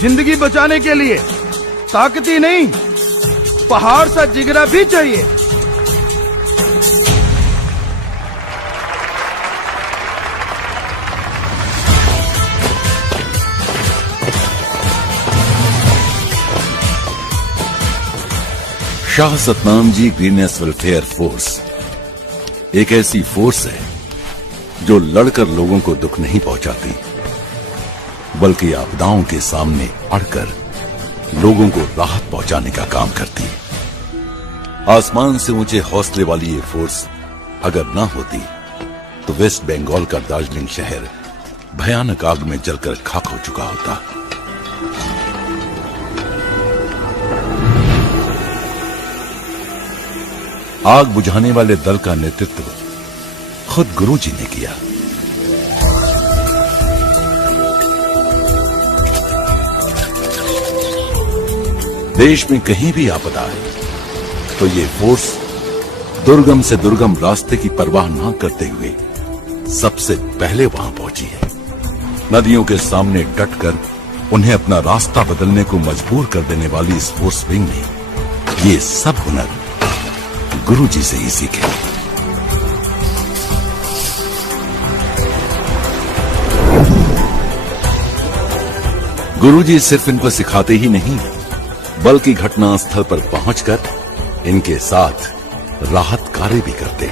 जिंदगी बचाने के लिए ताकत ही नहीं, पहाड़ सा जिगरा भी चाहिए। Shah Satnam ji greenness welfare force एक ऐसी फोर्स है जो लड़कर लोगों को दुख नहीं पहुंचाती, बल्कि आपदाओं के सामने अड़कर लोगों को राहत पहुंचाने का काम करती है। आसमान से ऊंचे हौसले वाली ये फोर्स अगर ना होती तो वेस्ट बंगाल का दार्जिलिंग शहर भयानक आग में जलकर खाक हो चुका होता। आग बुझाने वाले दल का नेतृत्व खुद गुरुजी ने किया। देश में कहीं भी आपदा आए तो ये फोर्स दुर्गम से दुर्गम रास्ते की परवाह न करते हुए सबसे पहले वहां पहुंची है। नदियों के सामने डटकर उन्हें अपना रास्ता बदलने को मजबूर कर देने वाली इस फोर्स विंग ने ये सब हुनर गुरुजी से ही सीखे। गुरुजी सिर्फ इनको सिखाते ही नहीं, बल्कि घटनास्थल पर पहुंचकर इनके साथ राहत कार्य भी करते।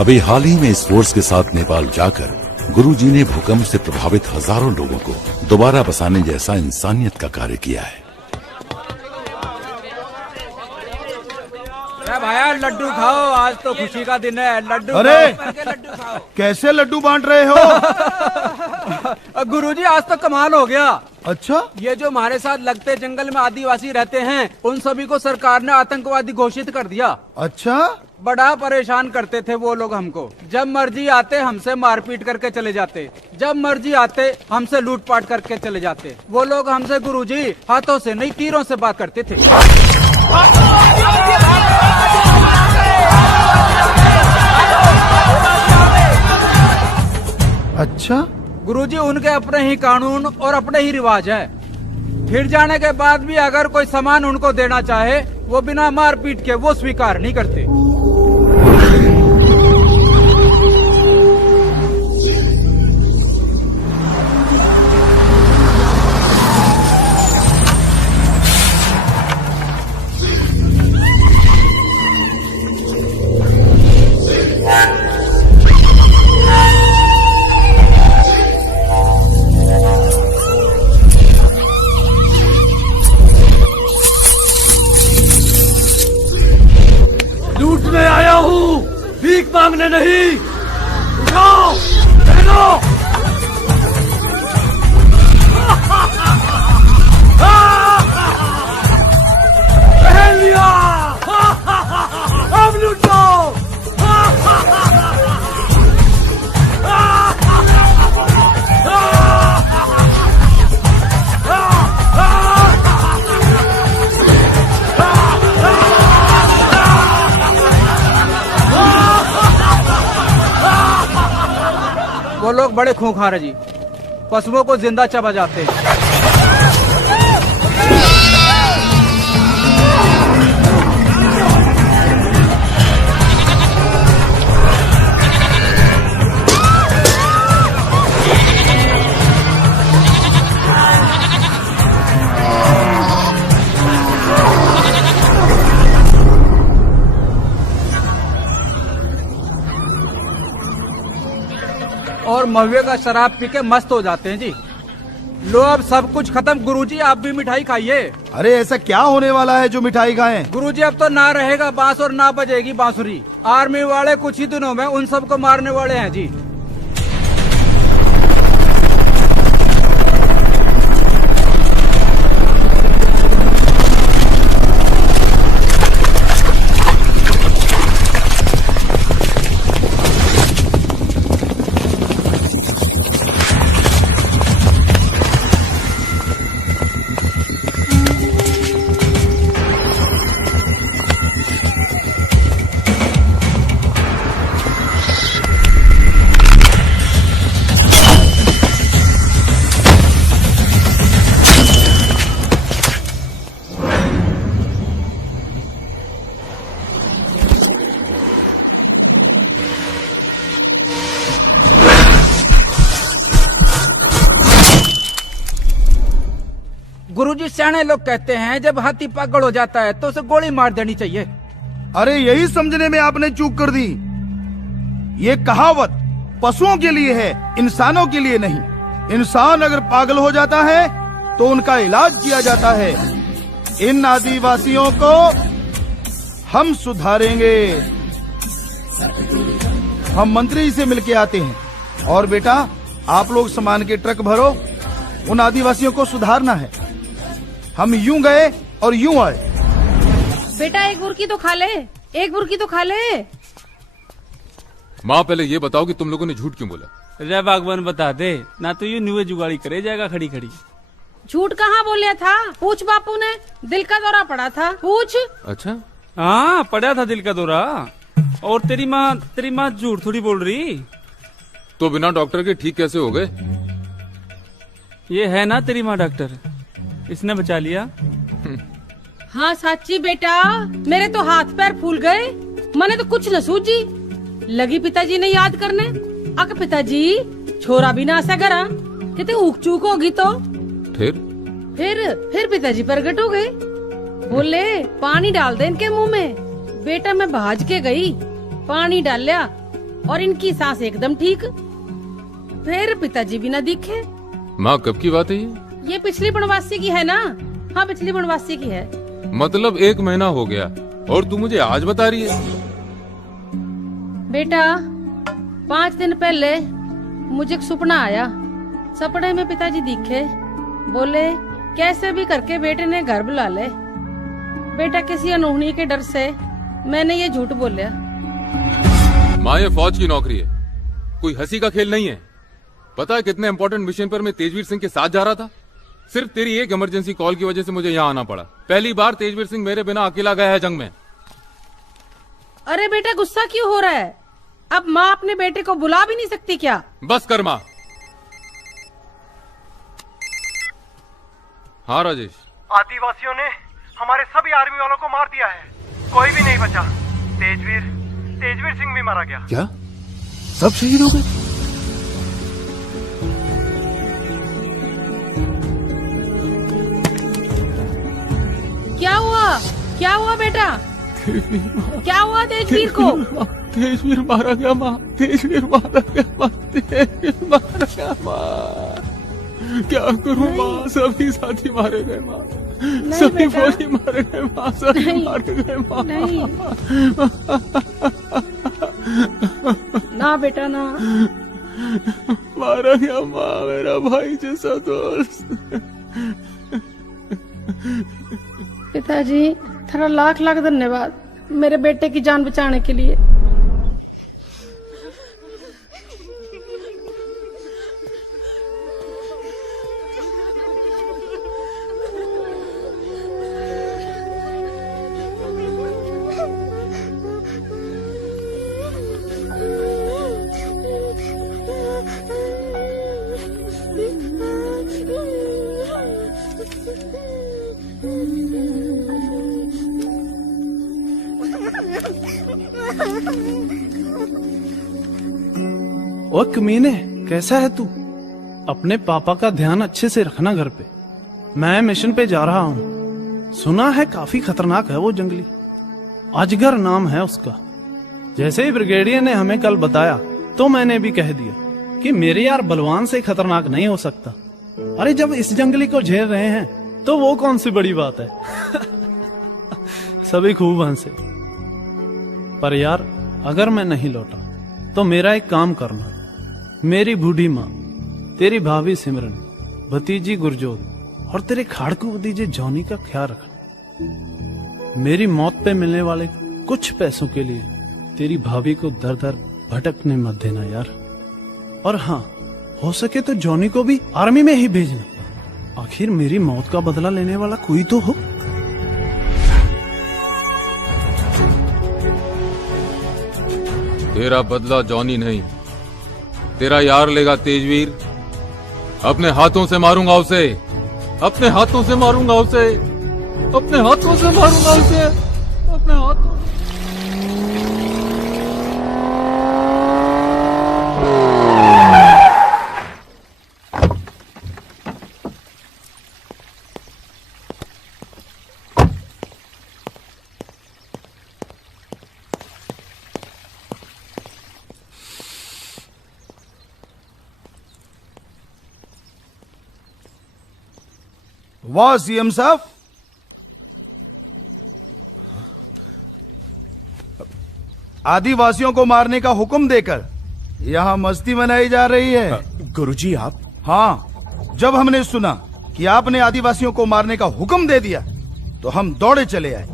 अभी हाल ही में इस फोर्स के साथ नेपाल जाकर गुरुजी ने भूकंप से प्रभावित हजारों लोगों को दोबारा बसाने जैसा इंसानियत का कार्य किया है। भाया लड्डू खाओ, आज तो खुशी का दिन है। लड्डू अरे लड्डू खाओ। कैसे लड्डू बांट रहे हो? गुरुजी आज तो कमाल हो गया। अच्छा, ये जो हमारे साथ लगते जंगल में आदिवासी रहते हैं, उन सभी को सरकार ने आतंकवादी घोषित कर दिया। अच्छा, बड़ा परेशान करते थे वो लोग हमको। जब मर्जी आते हमसे मारपीट करके चले जाते, जब मर्जी आते हमसे लूटपाट करके चले जाते। वो लोग हमसे गुरुजी हाथों से नहीं तीरों से बात करते थे। अच्छा गुरुजी, उनके अपने ही कानून और अपने ही रिवाज है। फिर जाने के बाद भी अगर कोई सामान उनको देना चाहे, वो बिना मारपीट के वो स्वीकार नहीं करते। लूटने आया हूँ, भीख मांगने नहीं। उठाओ, ले लो। पहन लिया। अब लूटो। वो लोग बड़े खूंखार है जी, पशुओं को जिंदा चबा जाते हैं। और महुए का शराब पी के मस्त हो जाते हैं जी। लो अब सब कुछ खत्म। गुरुजी आप भी मिठाई खाइए। अरे ऐसा क्या होने वाला है जो मिठाई खाएं? गुरुजी अब तो ना रहेगा बांस और ना बजेगी बांसुरी। आर्मी वाले कुछ ही दिनों में उन सबको मारने वाले हैं जी। सियाने लोग कहते हैं जब हाथी पागल हो जाता है तो उसे गोली मार देनी चाहिए। अरे यही समझने में आपने चूक कर दी। ये कहावत पशुओं के लिए है, इंसानों के लिए नहीं। इंसान अगर पागल हो जाता है तो उनका इलाज किया जाता है। इन आदिवासियों को हम सुधारेंगे। हम मंत्री जी से मिलके आते हैं। और बेटा, आप लोग सामान के ट्रक भरो, उन आदिवासियों को सुधारना है। हम यूं गए और यूं आए। बेटा एक बुर्की तो खा ले, एक बुर्की तो खा ले। माँ पहले ये बताओ कि तुम लोगों ने झूठ क्यों बोला? रे बागवान बता दे, ना तो ये न्यूए जुगाड़ी करे जाएगा खड़ी खड़ी। झूठ कहाँ बोलिया था? पूछ बापू ने, दिल का दौरा पड़ा था, पूछ। अच्छा, हाँ पड़ा था दिल का दौरा। और तेरी माँ झूठ थोड़ी बोल रही। तो बिना डॉक्टर के ठीक कैसे हो गए? ये है ना तेरी माँ डॉक्टर, इसने बचा लिया। हाँ साची बेटा, मेरे तो हाथ पैर फूल गए, मैंने तो कुछ न सूझी। लगी पिताजी ने याद करने, अक पिताजी छोरा भी ना ऐसा करा, कहते ऊक चूक होगी तो। फिर पिताजी प्रगट हो गए, बोले पानी डाल दे इनके मुंह में। बेटा मैं भाज के गई, पानी डाल लिया और इनकी सांस एकदम ठीक। फिर पिताजी भी न दिखे। माँ कब की बात है ये पिछली बनवासी की है ना? हाँ पिछली बनवासी की है। मतलब 1 महीना हो गया और तू मुझे आज बता रही है? बेटा 5 दिन पहले मुझे एक सपना आया। सपने में पिताजी दिखे, बोले कैसे भी करके बेटे ने घर बुला ले। बेटा किसी अनहोनी के डर से मैंने ये झूठ बोलिया। माँ ये फौज की नौकरी है, कोई हंसी का खेल नहीं है। पता है कितने इंपॉर्टेंट मिशन पर मैं तेजवीर सिंह के साथ जा रहा था। सिर्फ तेरी एक इमरजेंसी कॉल की वजह से मुझे यहाँ आना पड़ा। पहली बार तेजवीर सिंह मेरे बिना अकेला गया है जंग में। अरे बेटा गुस्सा क्यों हो रहा है? अब माँ अपने बेटे को बुला भी नहीं सकती क्या? बस कर माँ। हाँ राजेश, आदिवासियों ने हमारे सभी आर्मी वालों को मार दिया है, कोई भी नहीं बचा। तेजवीर सिंह भी मारा गया। क्या सब शहीद हो गए? क्या हुआ बेटा? क्या हुआ तेजवीर को? तेजवीर मारा गया माँ, तेजवीर मारा गया माँ, तेजवीर मारा गया माँ। क्या करूँ माँ, सभी साथी मारे गए माँ, सभी फौजी मारे गए माँ, सभी मारे गए माँ। नहीं ना बेटा ना, मारा गया माँ मेरा भाई जैसा दोस्त। पिताजी तेरा लाख लाख धन्यवाद मेरे बेटे की जान बचाने के लिए। ओ कमीने, कैसा है तू? अपने पापा का ध्यान अच्छे से रखना घर पे। मैं मिशन पे जा रहा हूँ। सुना है काफी खतरनाक है वो जंगली, अजगर नाम है उसका। जैसे ही ब्रिगेडियर ने हमें कल बताया तो मैंने भी कह दिया कि मेरे यार बलवान से खतरनाक नहीं हो सकता। अरे जब इस जंगली को झेल रहे हैं तो वो कौन सी बड़ी बात है। सभी खूब हंसे। पर यार अगर मैं नहीं लौटा तो मेरा एक काम करना। मेरी बूढ़ी माँ, तेरी भाभी सिमरन, भतीजी गुरजोत और तेरे खाड़कू भतीजे जॉनी का ख्याल रखना। मेरी मौत पे मिलने वाले कुछ पैसों के लिए तेरी भाभी को दर दर भटकने मत देना यार। और हाँ, हो सके तो जॉनी को भी आर्मी में ही भेजना। आखिर मेरी मौत का बदला लेने वाला कोई तो हो। तेरा बदला जॉनी नहीं, तेरा यार लेगा तेजवीर। अपने हाथों से मारूंगा उसे, अपने हाथों से मारूंगा उसे, अपने हाथों से मारूंगा उसे, अपने हाथों। वाह सीएम साहब, आदिवासियों को मारने का हुक्म देकर यहाँ मस्ती मनाई जा रही है। गुरुजी आप? हाँ, जब हमने सुना कि आपने आदिवासियों को मारने का हुक्म दे दिया तो हम दौड़े चले आए।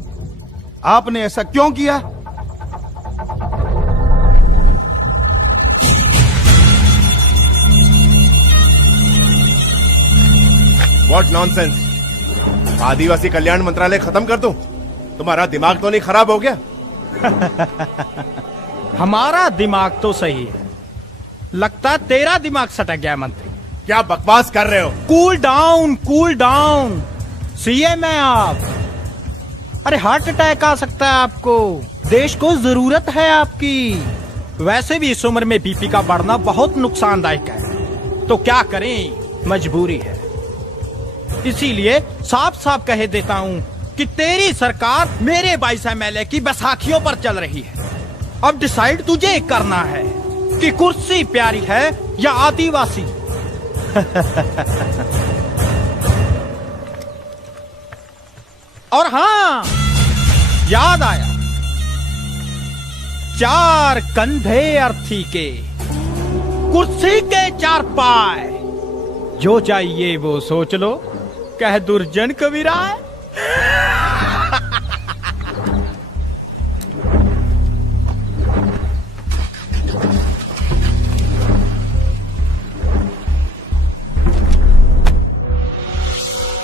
आपने ऐसा क्यों किया? What nonsense! आदिवासी कल्याण मंत्रालय खत्म कर दूं? तुम्हारा दिमाग तो नहीं खराब हो गया? हमारा दिमाग तो सही है, लगता है तेरा दिमाग सटक गया मंत्री। क्या बकवास कर रहे हो? Cool down. सीएम है आप। अरे हार्ट अटैक आ सकता है आपको, देश को जरूरत है आपकी। वैसे भी इस उम्र में बीपी का बढ़ना बहुत नुकसानदायक है, तो क्या करें, मजबूरी है। इसीलिए साफ साफ कह देता हूं कि तेरी सरकार मेरे 22 MLA की बैसाखियों पर चल रही है। अब डिसाइड तुझे करना है कि कुर्सी प्यारी है या आदिवासी। और हाँ, याद आया, 4 कंधे अर्थी के, कुर्सी के 4 पाए। जो चाहिए वो सोच लो, कह दुर्जन कबीराय।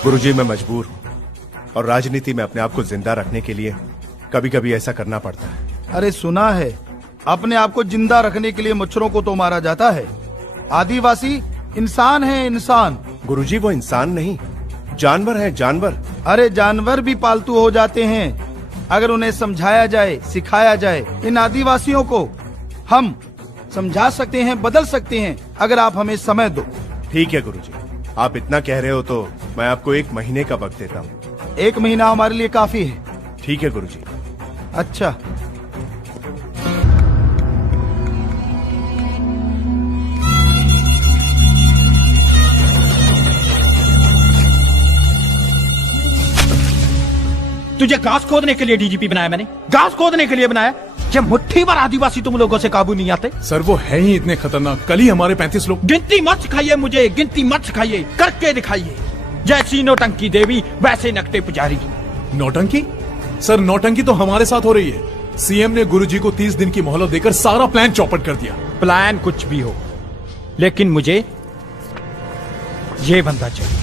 गुरुजी मैं मजबूर हूं, और राजनीति में अपने आप को जिंदा रखने के लिए कभी कभी ऐसा करना पड़ता है। अरे सुना है, अपने आप को जिंदा रखने के लिए मच्छरों को तो मारा जाता है। आदिवासी इंसान है, इंसान। गुरुजी वो इंसान नहीं, जानवर है, जानवर। अरे जानवर भी पालतू हो जाते हैं अगर उन्हें समझाया जाए, सिखाया जाए। इन आदिवासियों को हम समझा सकते हैं, बदल सकते हैं, अगर आप हमें समय दो। ठीक है गुरुजी, आप इतना कह रहे हो तो मैं आपको 1 महीने का वक्त देता हूँ। 1 महीना हमारे लिए काफी है। ठीक है गुरुजी। अच्छा, तुझे घास खोदने के लिए डीजीपी बनाया मैंने, घास खोदने के लिए बनाया। जब मुट्ठी भर आदिवासी तुम लोगों से काबू नहीं आते। सर वो है ही इतने खतरनाक, कल ही हमारे 35 लोग। गिनती मत सिखाइए मुझे, गिनती मत सिखाइए, करके दिखाइए। जैसी नौटंकी देवी वैसे नकटे पुजारी। नौटंकी? सर नौटंकी तो हमारे साथ हो रही है। सीएम ने गुरुजी को 30 दिन की मोहलत देकर सारा प्लान चौपट कर दिया। प्लान कुछ भी हो, लेकिन मुझे ये बंदा चाहिए।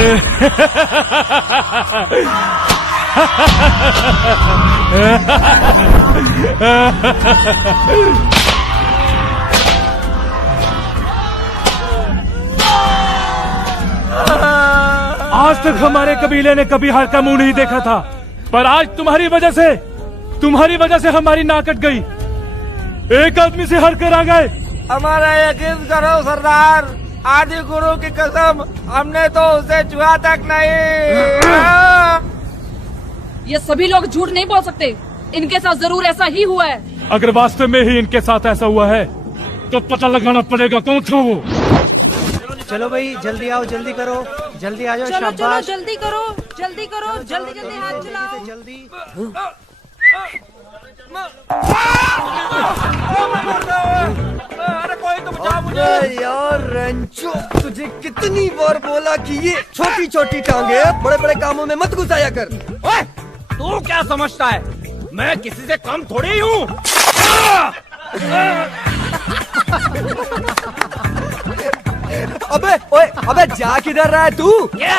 आज तक हमारे कबीले ने कभी हार का मुंह नहीं देखा था, पर आज तुम्हारी वजह से हमारी नाक कट गई। एक आदमी से हार कर आ गए। हमारा यकीन करो सरदार, आदि गुरु की कसम, हमने तो उसे छुआ तक नहीं। ये सभी लोग झूठ नहीं बोल सकते, इनके साथ जरूर ऐसा ही हुआ है। अगर वास्तव में ही इनके साथ ऐसा हुआ है तो पता लगाना पड़ेगा कौन था वो। चलो भाई जल्दी आओ, जल्दी करो, जल्दी आ जाओ। चलो चलो जल्दी करो, जल्दी करो, जल्दी जल्दी हाथ चलाओ जल्दी। अरे कोई तो बचा मुझे। यार रंचो, तुझे कितनी बार बोला कि ये छोटी छोटी टांगे बड़े बड़े कामों में मत घुसाया कर। ओए, तू क्या समझता है, मैं किसी से कम थोड़ी हूँ। अबे ओए, अबे जा किधर रहा है तू? क्या?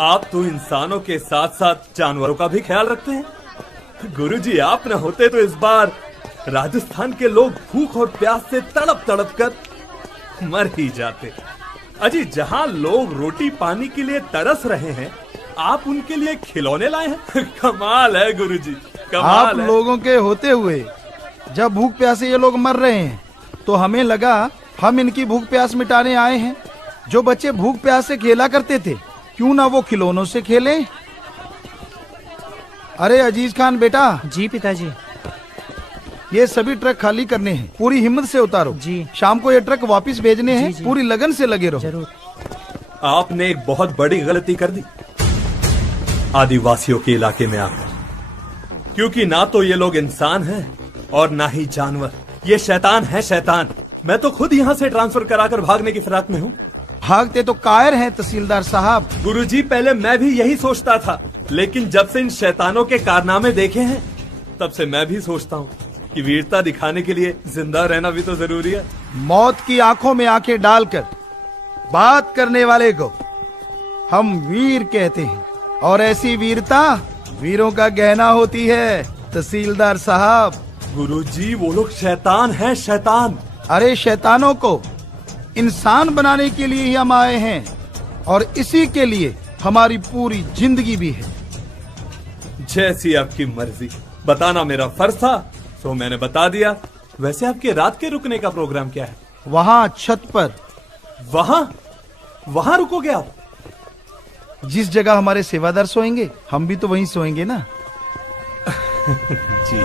आप तो इंसानों के साथ साथ जानवरों का भी ख्याल रखते हैं। गुरुजी, आप न होते तो इस बार राजस्थान के लोग भूख और प्यास से तड़प तड़प कर मर ही जाते। अजी, जहां लोग रोटी पानी के लिए तरस रहे हैं, आप उनके लिए खिलौने लाए हैं। कमाल है गुरुजी, कमाल आप है। लोगों के होते हुए जब भूख प्यासे ये लोग मर रहे हैं तो हमें लगा हम इनकी भूख प्यास मिटाने आए हैं। जो बच्चे भूख प्यास से खेला करते थे, क्यों ना वो खिलौनों से खेलें। अरे अजीज खान बेटा। जी पिताजी। ये सभी ट्रक खाली करने हैं, पूरी हिम्मत से उतारो जी। शाम को ये ट्रक वापस भेजने हैं, पूरी लगन से लगे रहो। जरूर। आपने एक बहुत बड़ी गलती कर दी आदिवासियों के इलाके में आकर, क्योंकि ना तो ये लोग इंसान हैं और ना ही जानवर। ये शैतान है, शैतान। मैं तो खुद यहाँ से ट्रांसफर कराकर भागने की फिराक में हूँ। भागते तो कायर हैं तहसीलदार साहब। गुरुजी, पहले मैं भी यही सोचता था, लेकिन जब से इन शैतानों के कारनामे देखे हैं, तब से मैं भी सोचता हूँ कि वीरता दिखाने के लिए जिंदा रहना भी तो जरूरी है। मौत की आंखों में आंखें डालकर बात करने वाले को हम वीर कहते हैं, और ऐसी वीरता वीरों का गहना होती है तहसीलदार साहब। गुरुजी, वो लोग शैतान हैं, शैतान। अरे शैतानों को इंसान बनाने के लिए ही हम आए हैं, और इसी के लिए हमारी पूरी जिंदगी भी है। जैसी आपकी मर्जी। बताना मेरा फर्ज था, तो मैंने बता दिया। वैसे आपके रात के रुकने का प्रोग्राम क्या है? वहाँ छत पर। वहाँ रुकोगे आप? जिस जगह हमारे सेवादार सोएंगे, हम भी तो वहीं सोएंगे ना। जी।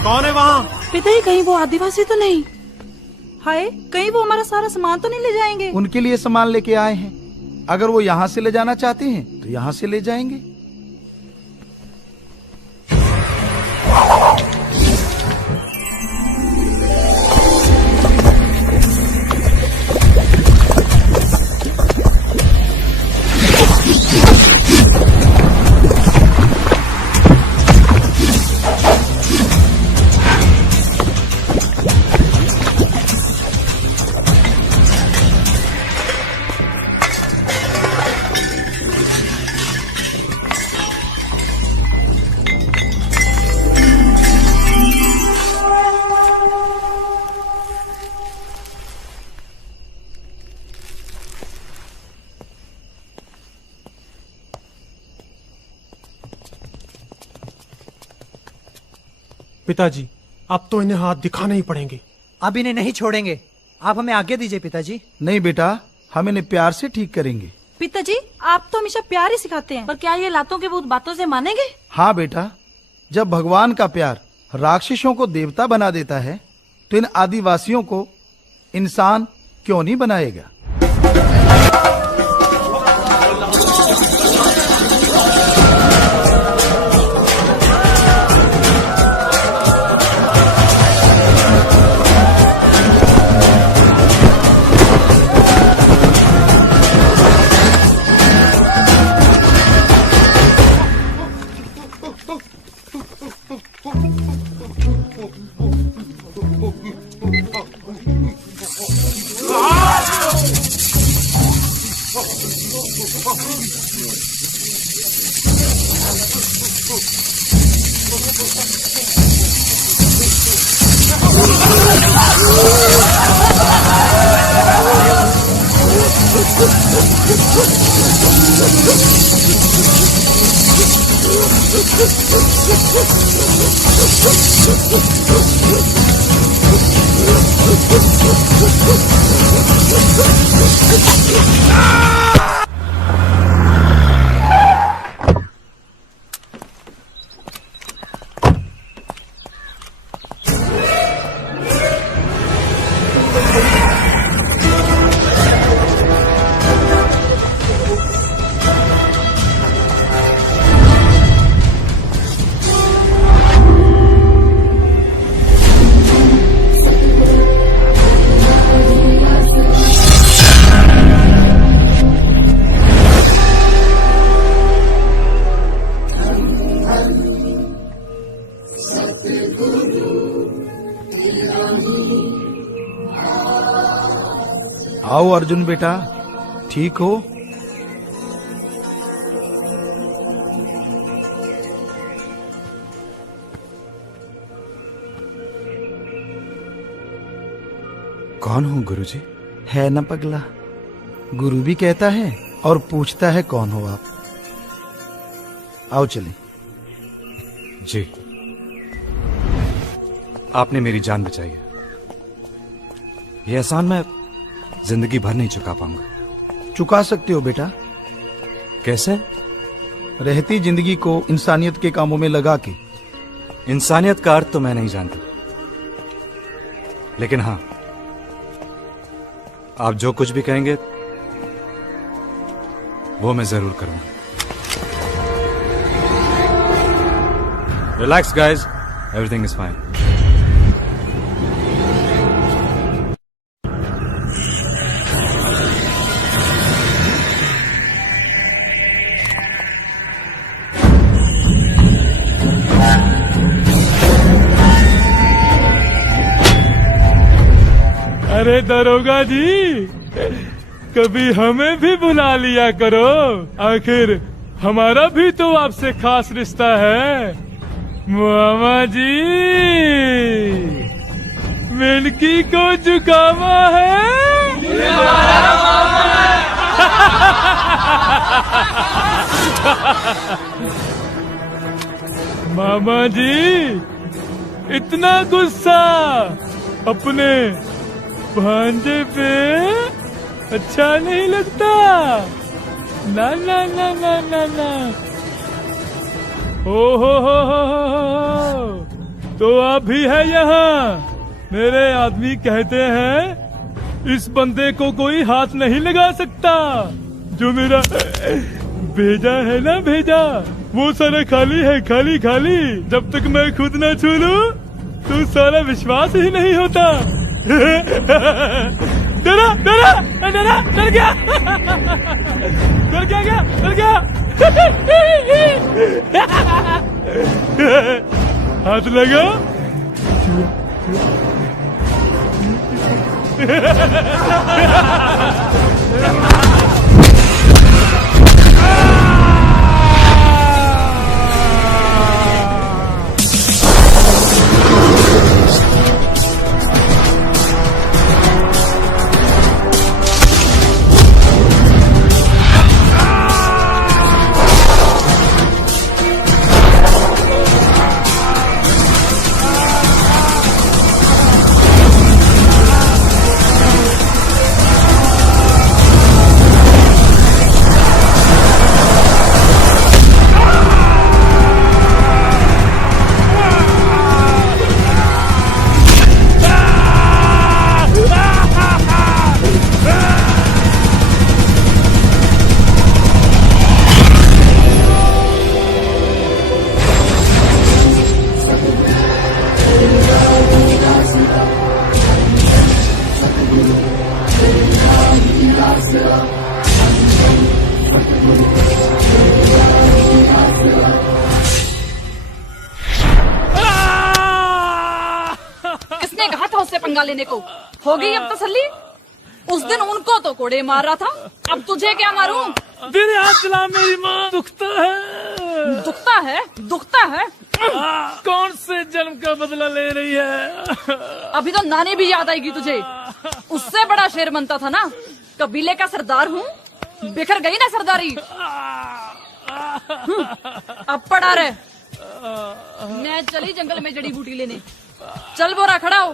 कौन है वहाँ? पिताजी, कहीं वो आदिवासी तो नहीं? हाय, कहीं वो हमारा सारा सामान तो नहीं ले जाएंगे? उनके लिए सामान लेके आए हैं। अगर वो यहाँ से ले जाना चाहते हैं तो यहाँ से ले जाएंगे। पिताजी अब तो इन्हें हाथ दिखाने ही पड़ेंगे। अब इन्हें नहीं छोड़ेंगे, आप हमें आज्ञा दीजिए पिताजी। नहीं बेटा, हम इन्हें प्यार से ठीक करेंगे। पिताजी आप तो हमेशा प्यार ही सिखाते हैं, पर क्या ये लातों के भूत बातों से मानेंगे? हाँ बेटा, जब भगवान का प्यार राक्षसों को देवता बना देता है तो इन आदिवासियों को इंसान क्यों नहीं बनाएगा। आओ अर्जुन बेटा, ठीक हो? कौन हूँ गुरुजी? है ना पगला, गुरु भी कहता है और पूछता है कौन हो आप। आओ चलें। जी, आपने मेरी जान बचाई है। ये एहसान मैं जिंदगी भर नहीं चुका पाऊंगा। चुका सकते हो बेटा। कैसे? रहती जिंदगी को इंसानियत के कामों में लगा के। इंसानियत का अर्थ तो मैं नहीं जानता, लेकिन हाँ, आप जो कुछ भी कहेंगे वो मैं जरूर करूंगा। Relax guys, everything is fine. अरे दरोगा जी, कभी हमें भी बुला लिया करो, आखिर हमारा भी तो आपसे खास रिश्ता है। मामा जी, मिनकी को जुकामा है। मामा जी, इतना गुस्सा अपने भांजे पे अच्छा नहीं लगता। ना ना ना ना ना ना। हो तो आप भी है यहाँ। मेरे आदमी कहते हैं इस बंदे को कोई हाथ नहीं लगा सकता। जो मेरा भेजा है ना, भेजा वो सारा खाली है, खाली खाली। जब तक मैं खुद ना छू लूं तो सारा विश्वास ही नहीं होता। डरा डरा डरा, डर गया, डर गया, डर गया। हाथ लगा। पंगा लेने को। हो गई अब तसल्ली? उस दिन उनको तो कोड़े मार रहा था, अब तुझे क्या मारूं? मेरे हाथ चला, मेरी माँ दुखता है। दुखता है? दुखता है? कौन से जन्म का बदला ले रही है? अभी तो नानी भी याद आएगी तुझे। उससे बड़ा शेर बनता था ना, कबीले का सरदार हूँ, बिखर गई ना सरदारी। अब पड़ा रहे, मैं चली जंगल में जड़ी बूटी लेने। चल बोरा, खड़ा हो।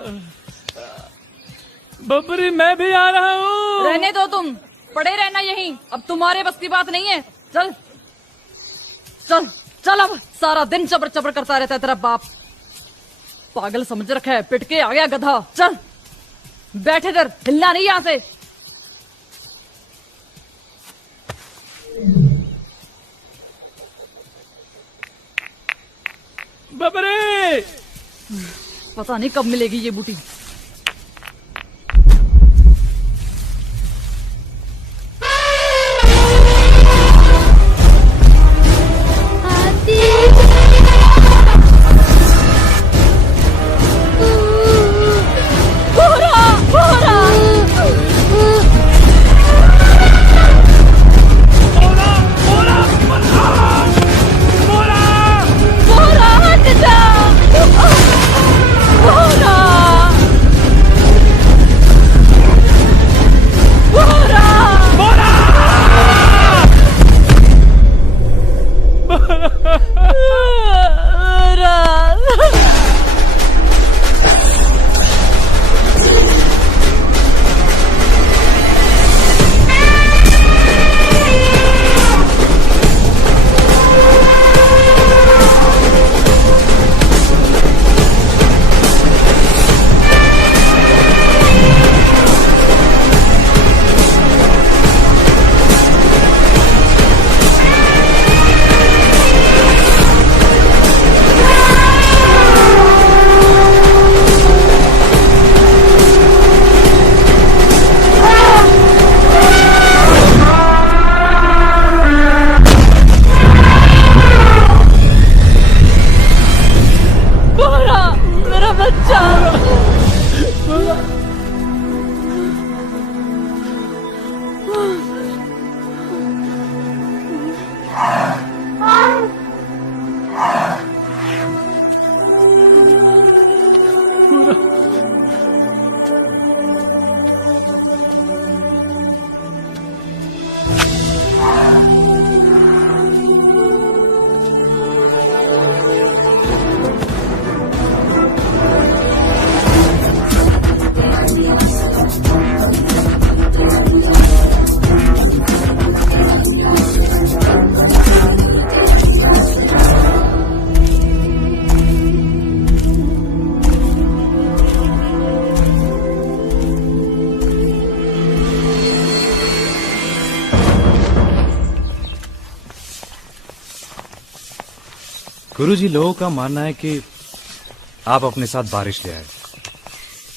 बबरी, मैं भी आ रहा हूँ। रहने दो, तुम पड़े रहना यहीं, अब तुम्हारे बस की बात नहीं है। चल चल चल, अब सारा दिन चबर चबर करता रहता है तेरा बाप। पागल समझ रखा है, पिट के आ गया गधा। चल बैठे इधर, हिलना नहीं यहां से। बबरी, पता नहीं कब मिलेगी ये बूटी। गुरुजी, लोगों का मानना है कि आप अपने साथ बारिश ले आए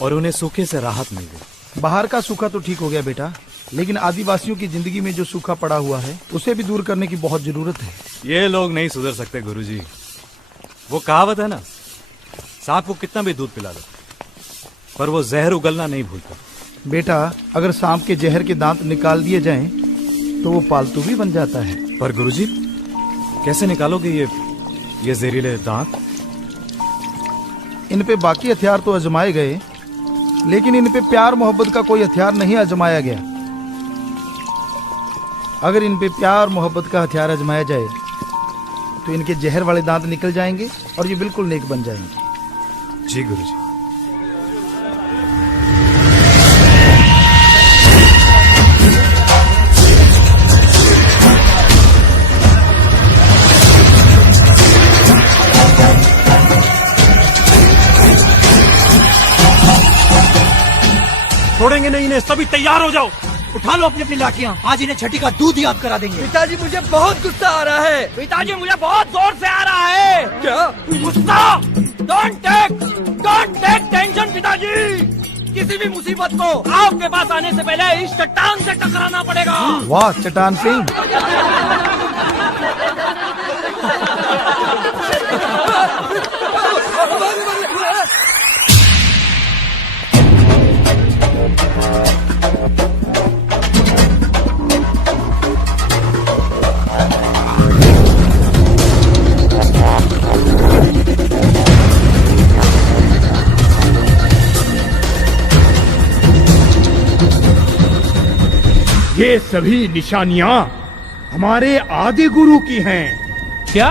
और उन्हें सूखे से राहत मिल गई। बाहर का सूखा तो ठीक हो गया बेटा, लेकिन आदिवासियों की जिंदगी में जो सूखा पड़ा हुआ है उसे भी दूर करने की बहुत जरूरत है। ये लोग नहीं सुधर सकते गुरुजी। वो कहावत है ना, सांप को कितना भी दूध पिला दो पर वो जहर उगलना नहीं भूलता। बेटा, अगर सांप के जहर के दांत निकाल दिए जाएं तो वो पालतू भी बन जाता है। पर गुरुजी, कैसे निकालोगे ये जहरीले दांत? इन पे बाकी हथियार तो आजमाए गए, लेकिन इन पे प्यार मोहब्बत का कोई हथियार नहीं आजमाया गया। अगर इन पे प्यार मोहब्बत का हथियार आजमाया जाए तो इनके जहर वाले दांत निकल जाएंगे और ये बिल्कुल नेक बन जाएंगे। जी गुरुजी। छोड़ेंगे नहीं इन्हें, सभी तैयार हो जाओ। उठा लो अपनी अपनी लाठियां, आज इन्हें छठी का दूध याद करा देंगे। पिताजी, मुझे बहुत गुस्सा आ रहा है। पिताजी, मुझे बहुत जोर से आ रहा है। क्या गुस्सा? डोंट टेक टेंशन पिताजी। किसी भी मुसीबत को आपके पास आने से पहले इस चट्टान से टकराना पड़ेगा। वाह चट्टान सिंह। ये सभी निशानियां हमारे आदि गुरु की हैं। क्या?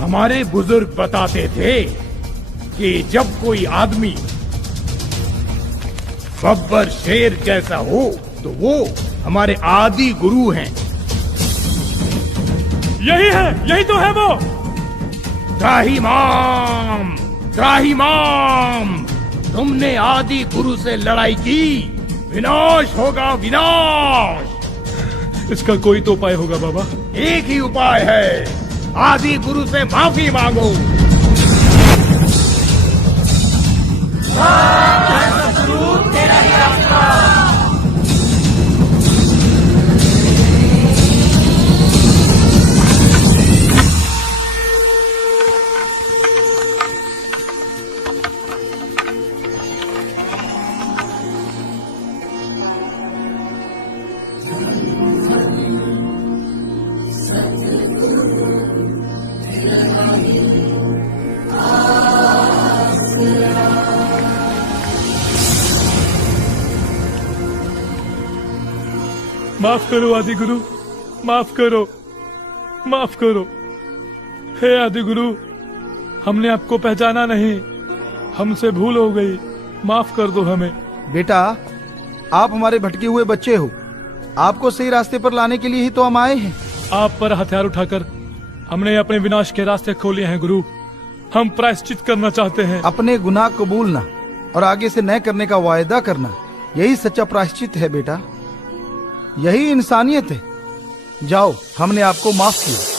हमारे बुजुर्ग बताते थे कि जब कोई आदमी बब्बर शेर जैसा हो तो वो हमारे आदि गुरु हैं। यही है, यही तो है वो। त्राहिमाम, त्राहिमाम, तुमने आदि गुरु से लड़ाई की, विनाश होगा विनाश। इसका कोई तो उपाय होगा बाबा। एक ही उपाय है, आदि गुरु से माफी मांगो। तेरा ही रास्ता। माफ करो आदि गुरु, माफ करो, माफ करो। हे आदि गुरु, हमने आपको पहचाना नहीं, हमसे भूल हो गई, माफ कर दो हमें। बेटा, आप हमारे भटके हुए बच्चे हो, आपको सही रास्ते पर लाने के लिए ही तो हम आए हैं। आप पर हथियार उठाकर हमने अपने विनाश के रास्ते खोले हैं गुरु। हम प्रायश्चित करना चाहते हैं। अपने गुनाह कबूलना और आगे से न करने का वायदा करना, यही सच्चा प्रायश्चित है बेटा, यही इंसानियत है। जाओ, हमने आपको माफ किया।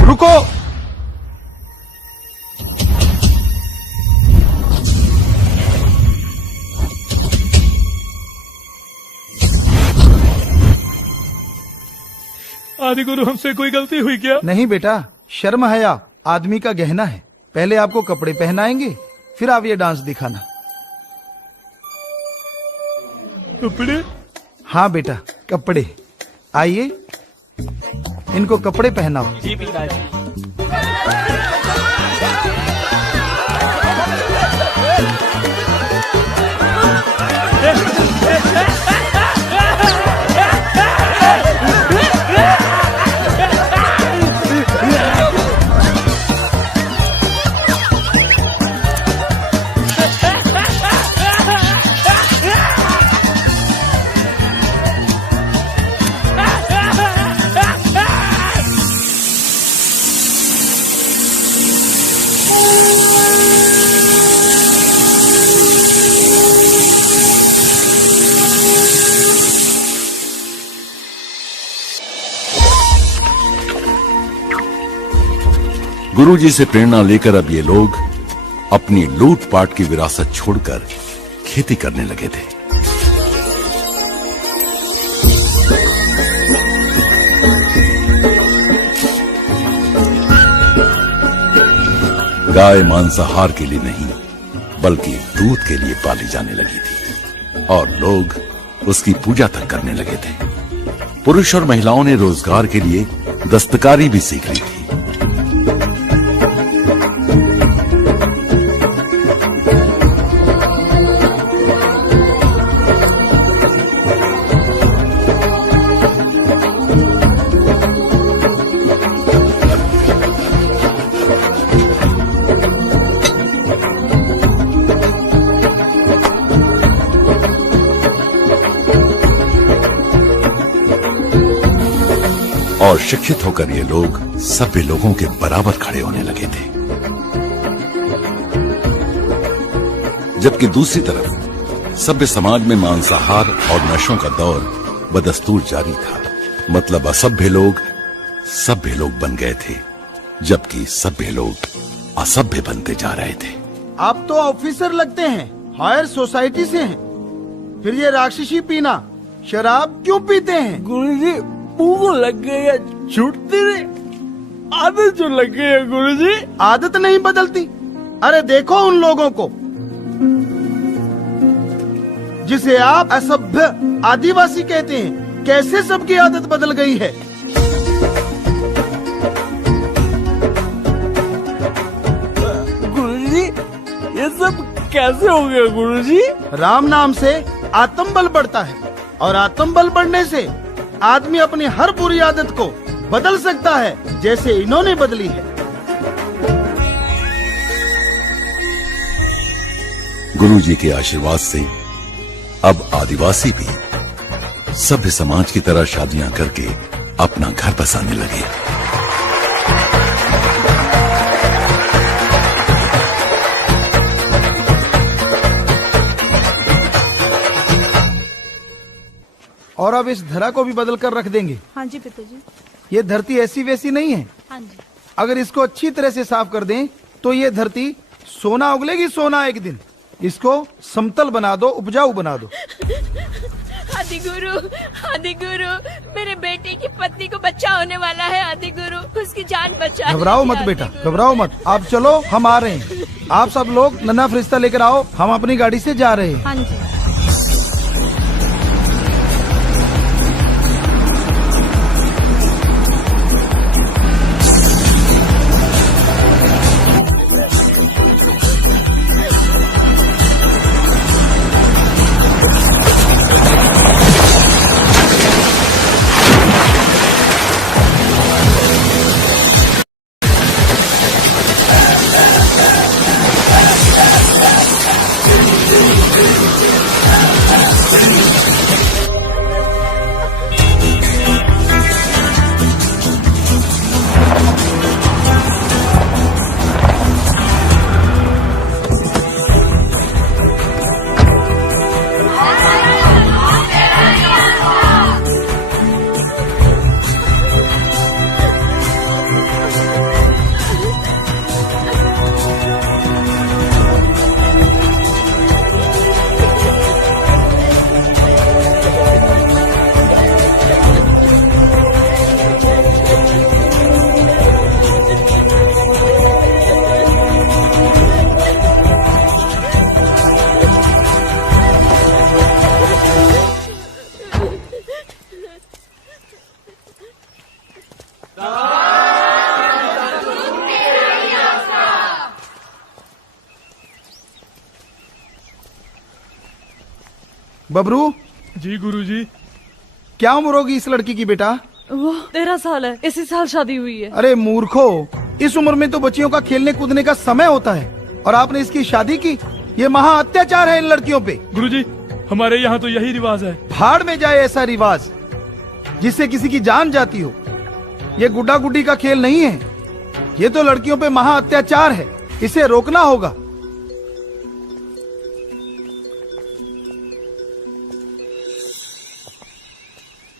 रुको, आदि गुरु, हमसे कोई गलती हुई क्या? नहीं बेटा, शर्म हया आदमी का गहना है। पहले आपको कपड़े पहनाएंगे, फिर आप ये डांस दिखाना। कपड़े? हाँ बेटा, कपड़े। आइए, इनको कपड़े पहनाओ। जी पिताजी। गुरुजी से प्रेरणा लेकर अब ये लोग अपनी लूटपाट की विरासत छोड़कर खेती करने लगे थे। गाय मांसाहार के लिए नहीं, बल्कि दूध के लिए पाली जाने लगी थी और लोग उसकी पूजा तक करने लगे थे। पुरुष और महिलाओं ने रोजगार के लिए दस्तकारी भी सीख ली थी। और शिक्षित होकर ये लोग सभ्य लोगों के बराबर खड़े होने लगे थे। जबकि दूसरी तरफ सभ्य समाज में मांसाहार और नशों का दौर बदस्तूर जारी था। मतलब असभ्य लोग बन गए थे, जबकि सभ्य लोग असभ्य बनते जा रहे थे। आप तो ऑफिसर लगते हैं, हायर सोसाइटी से हैं, फिर ये राक्षसी पीना शराब क्यों पीते हैं? गुरुजी मुंह को लग गई है, छूटती नहीं, आदत जो लग गई है गुरुजी। आदत नहीं बदलती? अरे देखो उन लोगों को जिसे आप असभ्य आदिवासी कहते हैं, कैसे सबकी आदत बदल गई है। गुरुजी ये सब कैसे हो गया गुरुजी? राम नाम से आत्म बल बढ़ता है और आत्म बल बढ़ने से आदमी अपनी हर बुरी आदत को बदल सकता है, जैसे इन्होंने बदली है। गुरुजी के आशीर्वाद से अब आदिवासी भी सभ्य समाज की तरह शादियां करके अपना घर बसाने लगे। और अब इस धरा को भी बदल कर रख देंगे। हाँ जी पिताजी। ये धरती ऐसी वैसी नहीं है। हाँ जी। अगर इसको अच्छी तरह से साफ कर दें तो ये धरती सोना उगलेगी, सोना एक दिन। इसको समतल बना दो, उपजाऊ बना दो। आदि गुरु, मेरे बेटे की पत्नी को बच्चा होने वाला है। आदि गुरु, उसकी जान बचा। घबराओ मत बेटा, घबराओ मत। आप चलो, हम आ रहे हैं। आप सब लोग नन्हा फरिश्ता लेकर आओ, हम अपनी गाड़ी से जा रहे हैं। हाँ जी। बबरू जी गुरुजी। क्या उम्र होगी इस लड़की की बेटा? वो 13 साल है, इसी साल शादी हुई है। अरे मूर्खो, इस उम्र में तो बच्चियों का खेलने कूदने का समय होता है और आपने इसकी शादी की। ये महा अत्याचार है इन लड़कियों पे। गुरुजी हमारे यहाँ तो यही रिवाज है। भाड़ में जाए ऐसा रिवाज जिससे किसी की जान जाती हो। ये गुड्डा गुड्डी का खेल नहीं है, ये तो लड़कियों पे महा अत्याचार है। इसे रोकना होगा।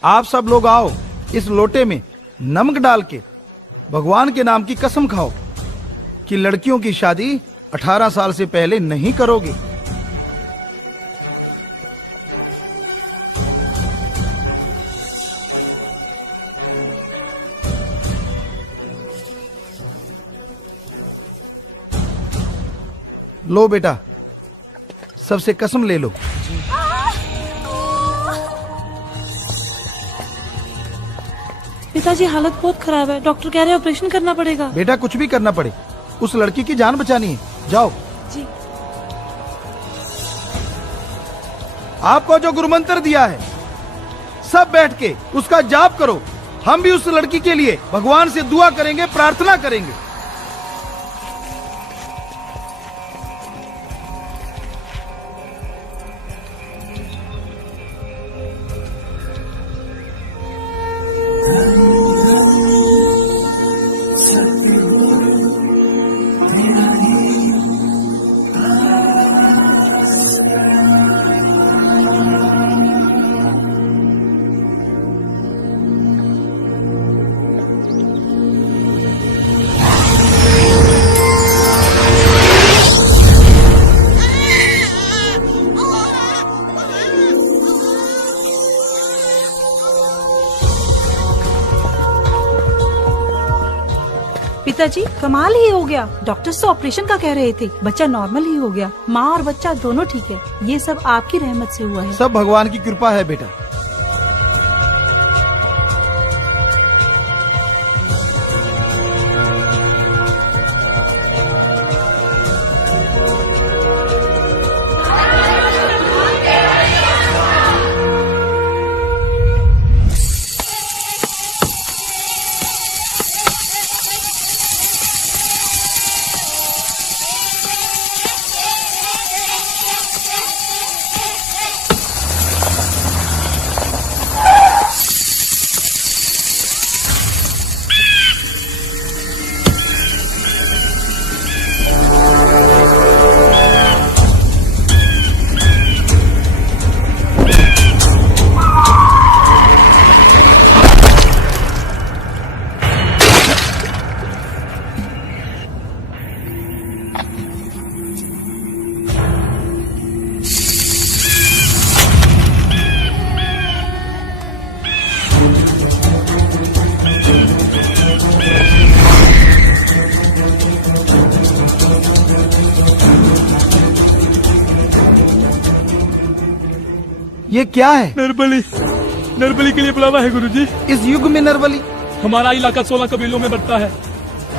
आप सब लोग आओ, इस लोटे में नमक डाल के भगवान के नाम की कसम खाओ कि लड़कियों की शादी 18 साल से पहले नहीं करोगे। लो बेटा, सबसे कसम ले लो। पिताजी हालत बहुत खराब है, डॉक्टर कह रहे हैं ऑपरेशन करना पड़ेगा। बेटा कुछ भी करना पड़े, उस लड़की की जान बचानी है। जाओ। जी। आपको जो गुरु मंत्र दिया है, सब बैठ के उसका जाप करो। हम भी उस लड़की के लिए भगवान से दुआ करेंगे, प्रार्थना करेंगे। पिताजी कमाल ही हो गया। डॉक्टर्स तो ऑपरेशन का कह रहे थे, बच्चा नॉर्मल ही हो गया। माँ और बच्चा दोनों ठीक है। ये सब आपकी रहमत से हुआ है। सब भगवान की कृपा है बेटा। ये क्या है? नरबली, नरबली के लिए बुलावा है गुरुजी। इस युग में नरबली? हमारा इलाका 16 कबीलों में बढ़ता है।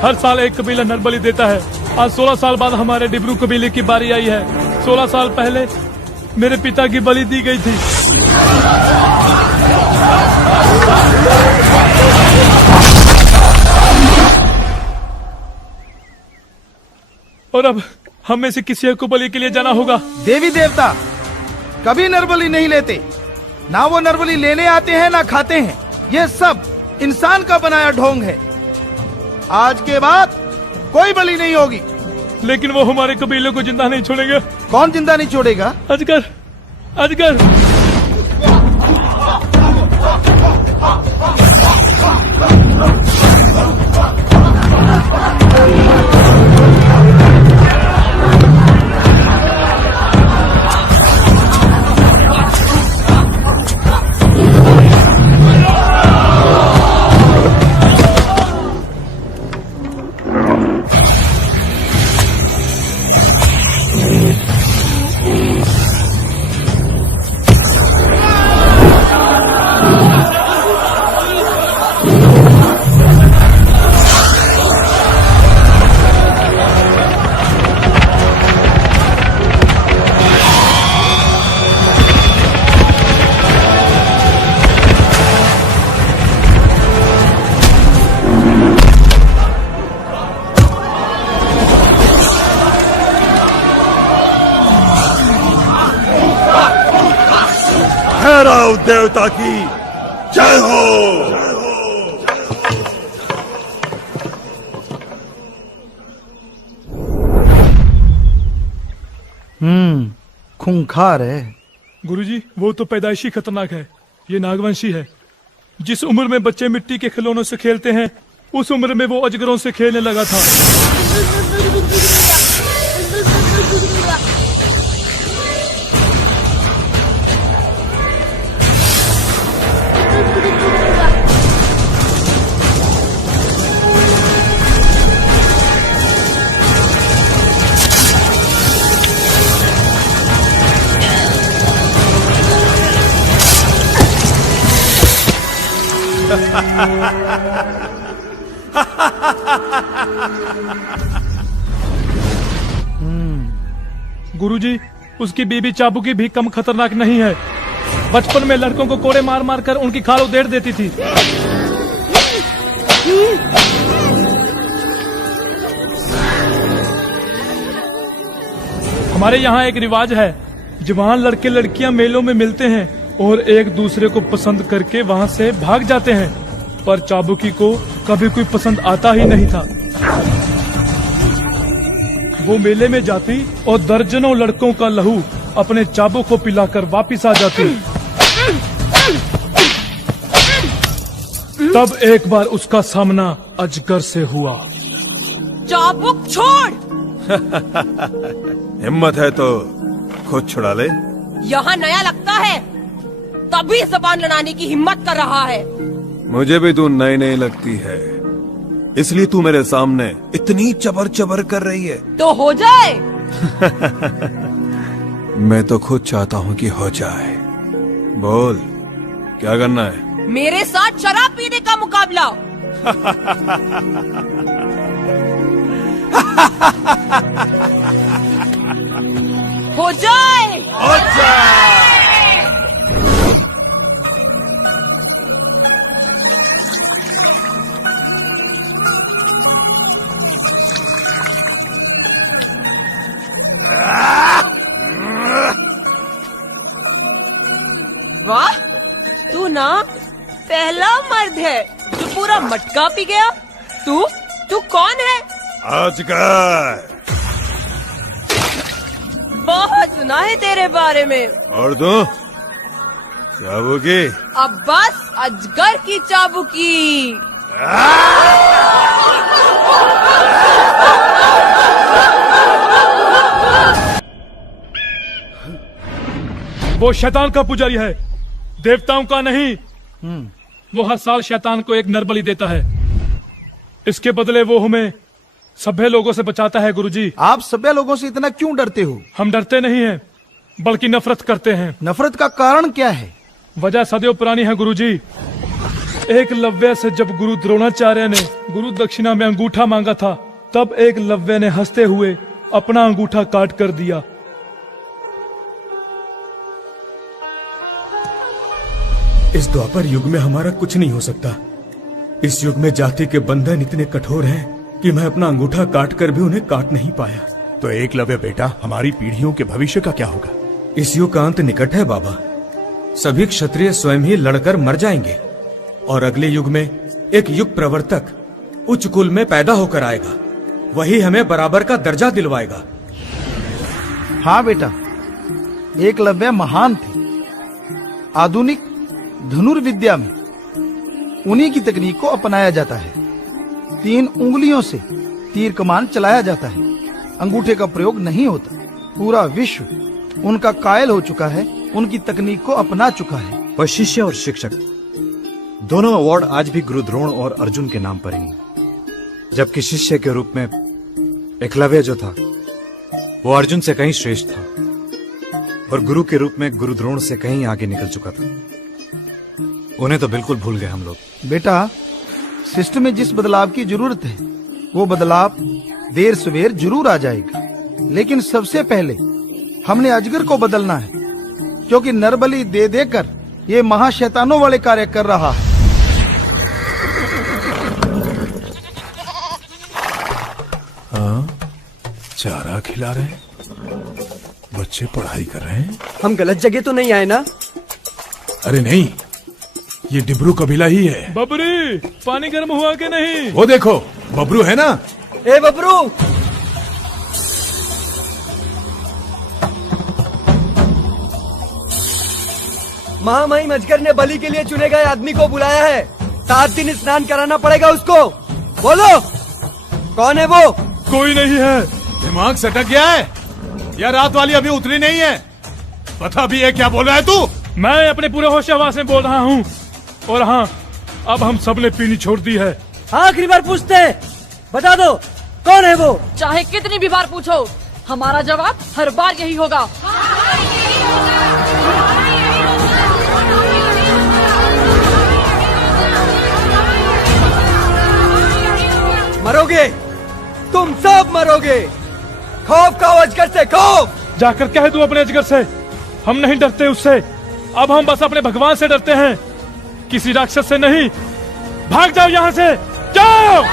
हर साल एक कबीला नरबली देता है। आज 16 साल बाद हमारे डिब्रू कबीले की बारी आई है। 16 साल पहले मेरे पिता की बलि दी गई थी। और अब हम में से किसी को बलि के लिए जाना होगा। देवी देवता कभी नरबली नहीं लेते, ना वो नरबली लेने आते हैं ना खाते हैं। ये सब इंसान का बनाया ढोंग है। आज के बाद कोई बलि नहीं होगी। लेकिन वो हमारे कबीले को जिंदा नहीं छोड़ेंगे। कौन जिंदा नहीं छोड़ेगा? अजगर, अजगर। भैरव देवता की जय हो। खूंखार है। गुरुजी, वो तो पैदाइशी खतरनाक है। ये नागवंशी है। जिस उम्र में बच्चे मिट्टी के खिलौनों से खेलते हैं, उस उम्र में वो अजगरों से खेलने लगा था। गुरुजी, उसकी बीबी चाबुकी भी कम खतरनाक नहीं है। बचपन में लड़कों को कोड़े मार मार कर उनकी खाल उधेड़ देती थी। हमारे यहाँ एक रिवाज है, जहाँ लड़के लड़कियां मेलों में मिलते हैं और एक दूसरे को पसंद करके वहाँ से भाग जाते हैं। पर चाबुकी को कभी कोई पसंद आता ही नहीं था। वो मेले में जाती और दर्जनों लड़कों का लहू अपने चाबुक को पिलाकर वापिस आ जाती। तब एक बार उसका सामना अजगर से हुआ। चाबुक छोड़। हिम्मत है तो खुद छुड़ा ले। यहाँ नया लगता है, तभी जबान लड़ाने की हिम्मत कर रहा है। मुझे भी तू नई नई लगती है, इसलिए तू मेरे सामने इतनी चबर चबर कर रही है। तो हो जाए। मैं तो खुद चाहता हूँ कि हो जाए। बोल, क्या करना है? मेरे साथ शराब पीने का मुकाबला। हो जाए। हो जाए। वाह, तू ना पहला मर्द है जो पूरा मटका पी गया। तू कौन है? अजगर। बहुत सुना है तेरे बारे में। और तू चाबुकी? अब बस अजगर की चाबुकी। वो शैतान का पुजारी है, देवताओं का नहीं। वो हर साल शैतान को एक नर बलि देता है। इसके बदले वो हमें सभ्य लोगों से बचाता है। गुरुजी, आप सभ्य लोगों से इतना क्यों डरते हो? हम डरते नहीं हैं, बल्कि नफरत करते हैं। नफरत का कारण क्या है? वजह सदैव पुरानी है गुरुजी। एकलव्य से जब गुरु द्रोणाचार्य ने गुरु दक्षिणा में अंगूठा मांगा था, तब एकलव्य ने हंसते हुए अपना अंगूठा काट कर दिया। इस द्वापर युग में हमारा कुछ नहीं हो सकता। इस युग में जाति के बंधन इतने कठोर हैं कि मैं अपना अंगूठा काट कर भी उन्हें काट नहीं पाया। तो एकलव्य बेटा, हमारी पीढ़ियों के भविष्य का क्या होगा? इस युग का अंत निकट है बाबा। सभी क्षत्रिय स्वयं ही लड़कर मर जाएंगे और अगले युग में एक युग प्रवर्तक उच्च कुल में पैदा होकर आएगा। वही हमें बराबर का दर्जा दिलवाएगा। हाँ बेटा, एकलव्य महान थे। आधुनिक धनुर्विद्या में उन्हीं की तकनीक को अपनाया जाता है। 3 उंगलियों से तीर कमान चलाया जाता है, अंगूठे का प्रयोग नहीं होता। पूरा विश्व उनका कायल हो चुका है, उनकी तकनीक को अपना चुका है। पर शिष्य और शिक्षक दोनों अवार्ड आज भी गुरु द्रोण और अर्जुन के नाम पर ही, जबकि शिष्य के रूप में एकलव्य जो था वो अर्जुन से कहीं श्रेष्ठ था और गुरु के रूप में गुरु द्रोण से कहीं आगे निकल चुका था। उन्हें तो बिल्कुल भूल गए हम लोग। बेटा, सिस्टम में जिस बदलाव की जरूरत है वो बदलाव देर सवेर जरूर आ जाएगा, लेकिन सबसे पहले हमने अजगर को बदलना है, क्योंकि नरबली दे देकर ये महाशैतानों वाले कार्य कर रहा है। हाँ, चारा खिला रहे हैं, बच्चे पढ़ाई कर रहे हैं। हम गलत जगह तो नहीं आए ना? अरे नहीं, ये डिब्रू कबीला ही है। बबरी, पानी गर्म हुआ कि नहीं? वो देखो, बबरू है ना? ए बबरू! महामहिम अजगर ने बलि के लिए चुने गए आदमी को बुलाया है। 7 दिन स्नान कराना पड़ेगा उसको। बोलो, कौन है वो? कोई नहीं है। दिमाग सटक गया है या रात वाली अभी उतरी नहीं है? पता भी है क्या बोल रहा है तू? मैं अपने पूरे होश हवास में बोल रहा हूँ। और हाँ, अब हम सब ने पीनी छोड़ दी है। आखिरी बार पूछते हैं, बता दो कौन है वो? चाहे कितनी भी बार पूछो, हमारा जवाब हर बार यही होगा। मरोगे, तुम सब मरोगे। खौफ खाओ अजगर से, खौफ। जाकर कह दो अपने अजगर से, हम नहीं डरते उससे। अब हम बस अपने भगवान से डरते हैं, किसी राक्षस से नहीं। भाग जाओ यहाँ से, जाओ।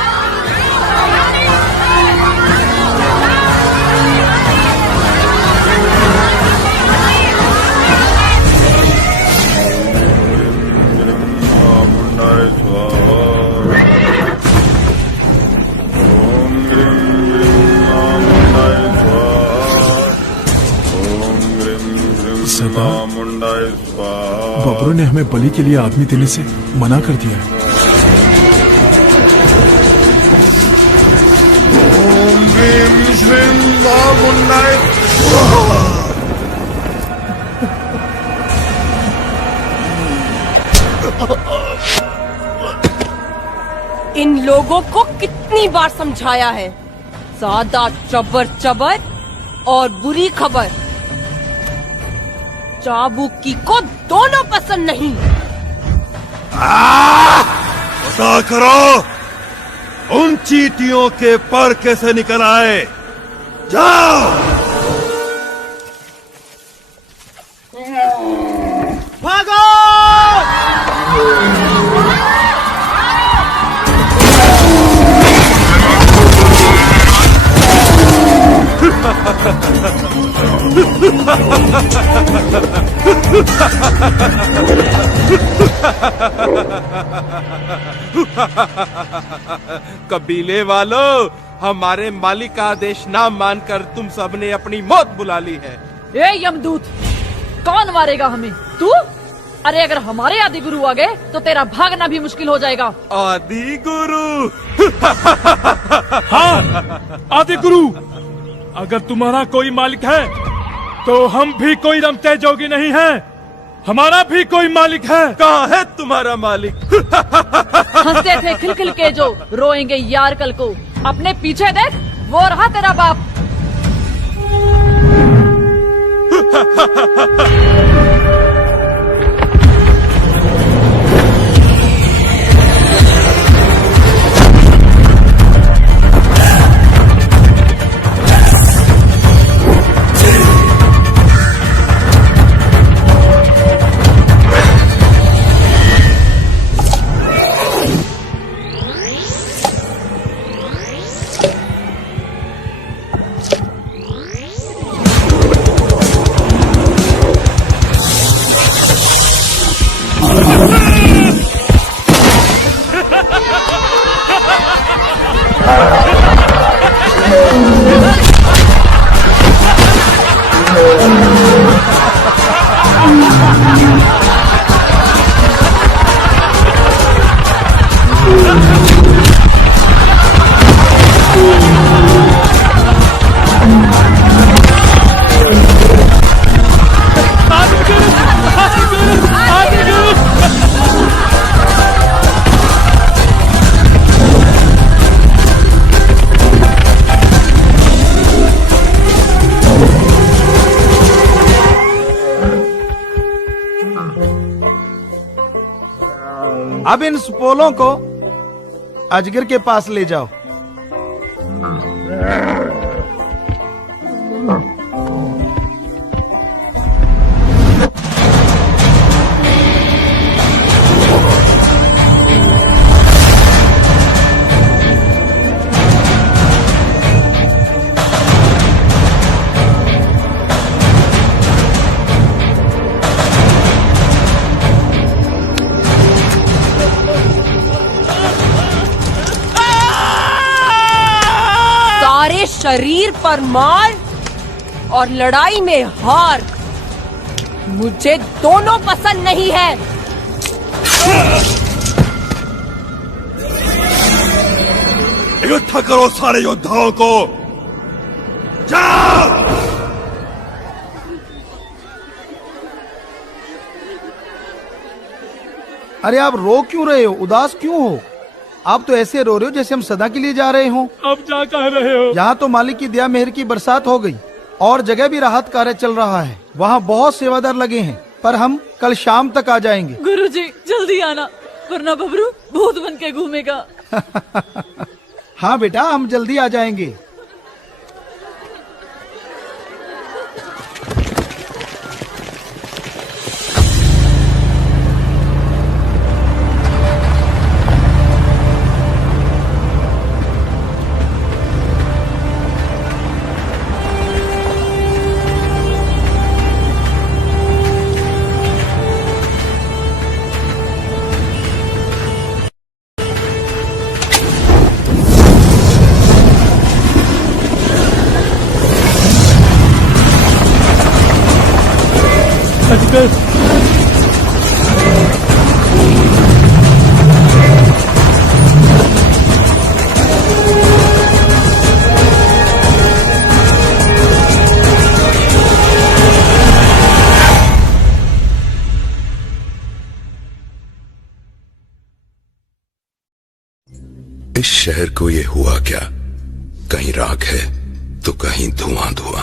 बबरू ने हमें बलि के लिए आदमी देने से मना कर दिया है। ओम ह्रीं श्रीं मामुंडाय स्वाहा। इन लोगों को कितनी बार समझाया है, ज्यादा चबर चबर और बुरी खबर। चाबुकी को दोनों पसंद नहीं। पता करो उन चींटियों के पर कैसे निकल आए। जाओ। भागो! कबीले वालों, हमारे मालिक का आदेश ना मानकर तुम सबने अपनी मौत बुला ली है। ए यमदूत, कौन मारेगा हमें? तू? अरे अगर हमारे आदि गुरु आ गए तो तेरा भागना भी मुश्किल हो जाएगा। आदि गुरु? हाँ, आदि गुरु। अगर तुम्हारा कोई मालिक है तो हम भी कोई रमते जोगी नहीं है। हमारा भी कोई मालिक है। कहाँ है तुम्हारा मालिक? हंसते थे खिलखिल के जो, रोएंगे यार कल को। अपने पीछे देख, वो रहा तेरा बाप। अब इन सुपोलों को अजगर के पास ले जाओ। शरीर पर मार और लड़ाई में हार, मुझे दोनों पसंद नहीं है। इकट्ठा करो सारे योद्धाओं को। जाओ। अरे आप रो क्यों रहे हो? उदास क्यों हो? आप तो ऐसे रो रहे हो जैसे हम सदा के लिए जा रहे हो। अब जा कह रहे हो? यहाँ तो मालिक की दया मेहर की बरसात हो गई और जगह भी राहत कार्य चल रहा है। वहाँ बहुत सेवादार लगे हैं, पर हम कल शाम तक आ जाएंगे। गुरुजी जल्दी आना, वरना बबरू भूत बन के घूमेगा। हाँ बेटा, हम जल्दी आ जाएंगे। इस शहर को ये हुआ क्या? कहीं राख है तो कहीं धुआं धुआं।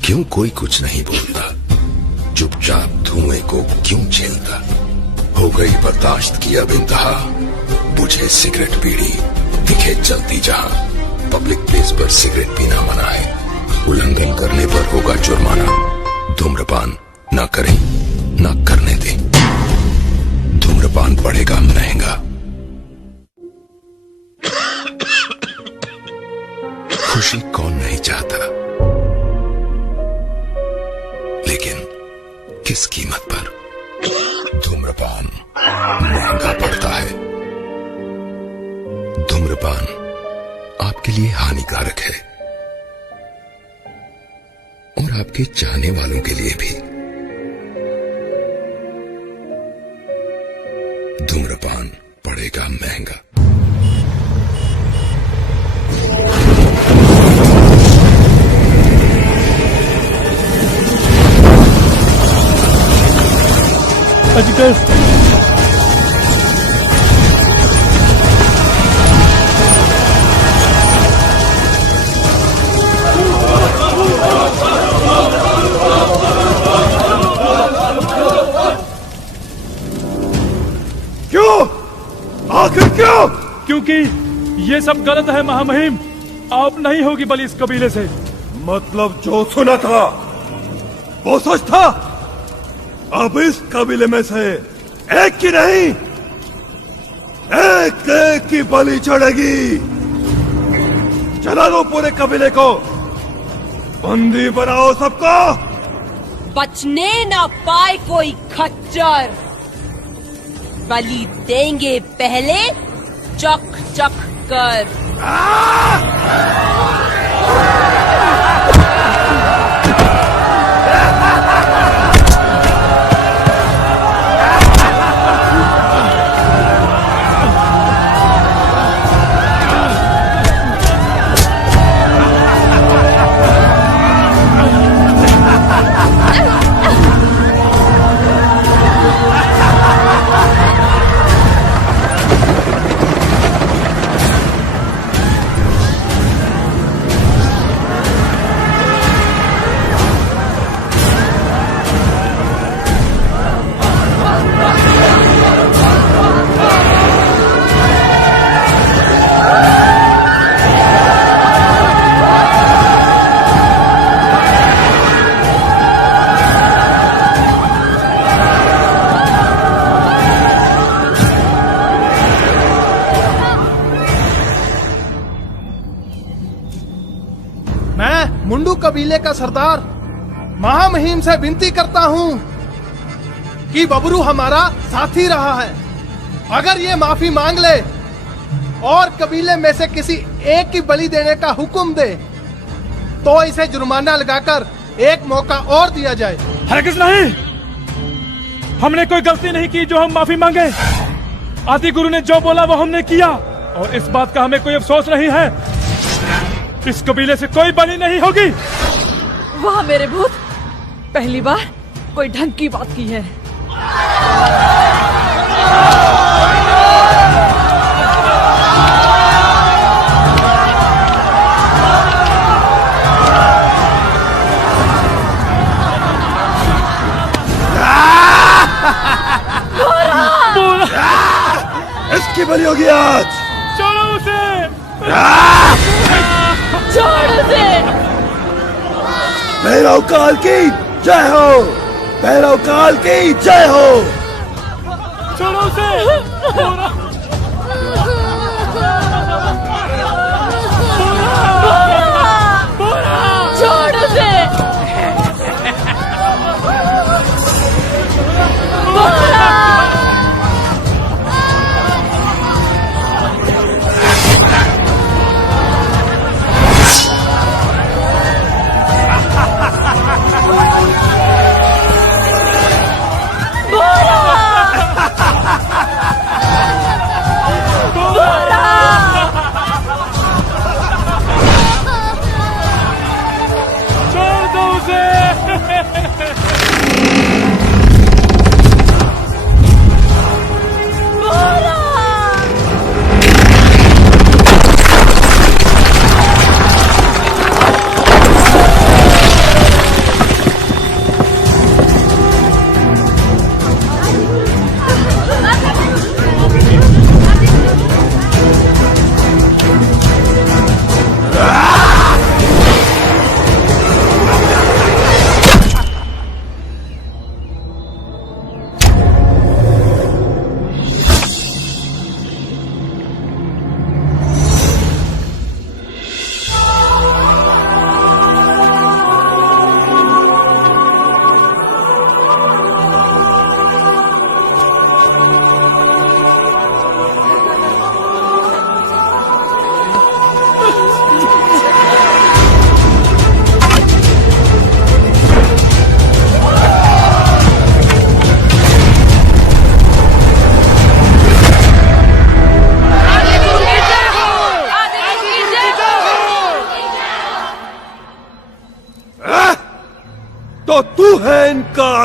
क्यों कोई कुछ नहीं बोलता? चुपचाप धुएं को क्यों झेलता? हो गई बर्दाश्त की अब इंतहा। बुझे सिगरेट बीड़ी दिखे चलती जहां। पब्लिक प्लेस पर सिगरेट पीना मना है। उल्लंघन करने पर होगा जुर्माना। धूम्रपान ना करें ना करने दें। धूम्रपान पड़ेगा महंगा। खुशी कौन नहीं चाहता, लेकिन किस कीमत पर? धूम्रपान महंगा पड़ता है। धूम्रपान आपके लिए हानिकारक है और आपके चाहने वालों के लिए भी। धूम्रपान पड़ेगा महंगा। अजगर क्यों? आखिर क्यों? क्योंकि ये सब गलत है महामहिम। आप नहीं होगी बलि इस कबीले से। मतलब जो सुना था वो सच था? अब इस कबीले में से एक की नहीं, एक एक की बलि चढ़ेगी। चला लो पूरे कबीले को, बंदी बनाओ सबको। बचने ना पाए कोई खच्चर। बलि देंगे पहले चक चक कर। मुंडू कबीले का सरदार महामहिम से विनती करता हूँ कि बबरू हमारा साथी रहा है। अगर ये माफी मांग ले और कबीले में से किसी एक की बलि देने का हुक्म दे तो इसे जुर्माना लगाकर एक मौका और दिया जाए। हरगिज नहीं, हमने कोई गलती नहीं की जो हम माफी मांगे। आदि गुरु ने जो बोला वो हमने किया और इस बात का हमें कोई अफसोस नहीं है। इस कबीले से कोई बलि नहीं होगी। वाह मेरे भूत, पहली बार कोई ढंग की बात की है। इसकी बलि होगी आज। छोड़ो उसे। छोड़ उसे। भैरव काल की जय हो। भैरव काल की जय हो। छोड़ो उसे। छोड़ उसे।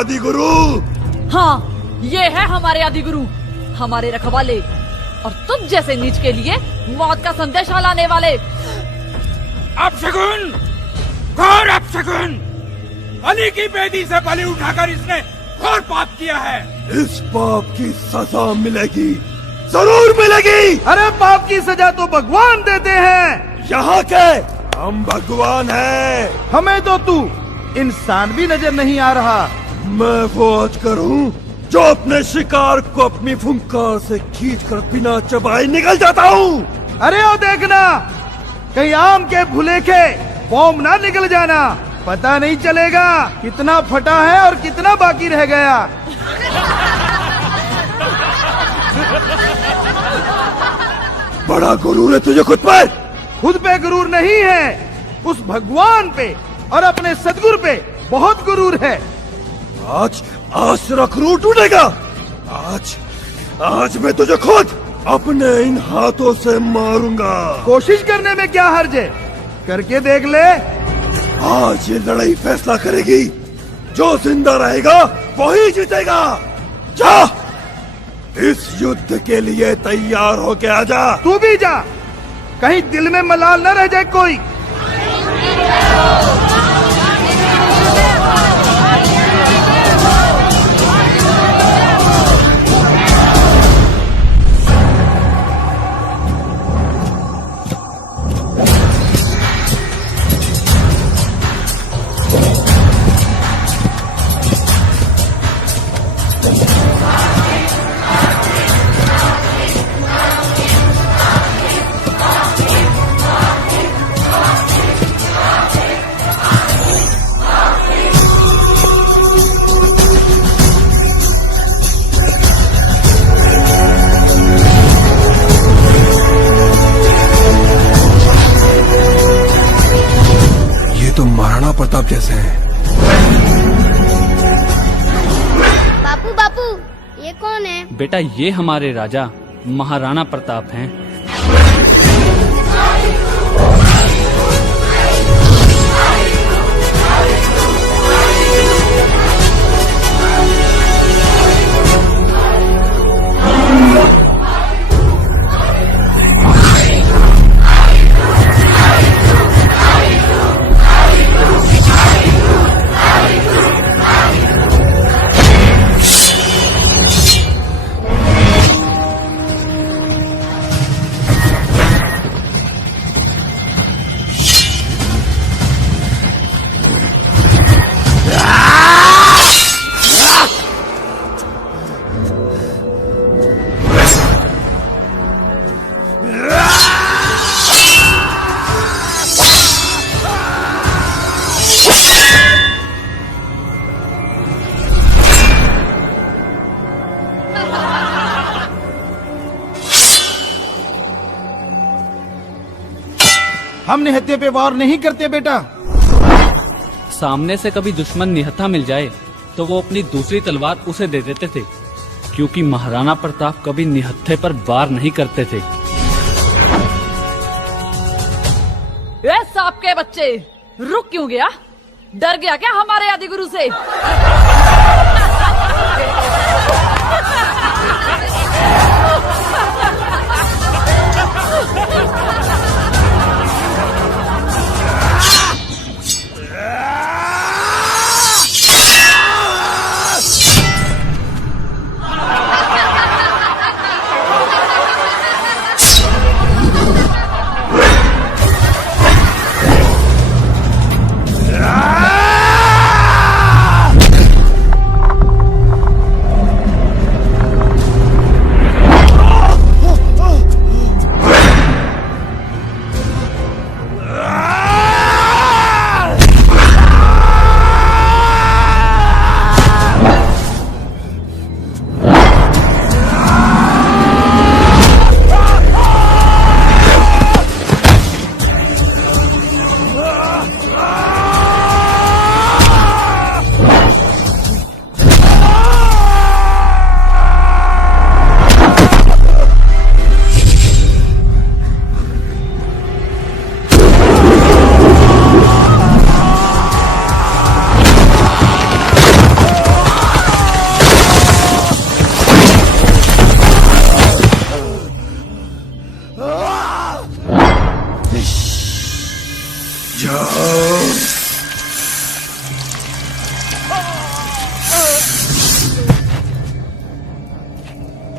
आदि गुरु। हाँ, ये है हमारे आदि गुरु, हमारे रखवाले, और तुम जैसे नीच के लिए मौत का संदेशा लाने वाले। अपशगुन, घोर अपशगुन! अली की बेदी से बलि उठाकर इसने घोर पाप किया है। इस पाप की सजा मिलेगी, जरूर मिलेगी। अरे पाप की सजा तो भगवान देते हैं। यहाँ के हम भगवान हैं। हमें तो तू इंसान भी नजर नहीं आ रहा। मैं वो अजगर हूँ जो अपने शिकार को अपनी फुंकार से खींचकर बिना चबाए निकल जाता हूँ। अरे ओ देखना, कहीं आम के भुलेखे फॉर्म ना निकल जाना। पता नहीं चलेगा कितना फटा है और कितना बाकी रह गया। बड़ा गुरूर है तुझे खुद पे गुरूर नहीं है, उस भगवान पे और अपने सदगुरु पे बहुत गुरूर है। आज तेरा क्रूर टूटेगा। आज मैं तुझे खुद अपने इन हाथों से मारूंगा। कोशिश करने में क्या हर्ज है, करके देख ले। आज ये लड़ाई फैसला करेगी, जो जिंदा रहेगा वही जीतेगा। जा, इस युद्ध के लिए तैयार होके आजा। तू भी जा, कहीं दिल में मलाल न रह जाए कोई। प्रताप जैसे हैं। बापू बापू, ये कौन है? बेटा, ये हमारे राजा महाराणा प्रताप हैं। हम निहत्थे पे वार नहीं करते बेटा। सामने से कभी दुश्मन निहत्था मिल जाए तो वो अपनी दूसरी तलवार उसे दे देते थे, क्योंकि महाराणा प्रताप कभी निहत्थे पर वार नहीं करते थे। ए सांप के बच्चे, रुक क्यों गया? डर गया क्या हमारे आदि गुरु से?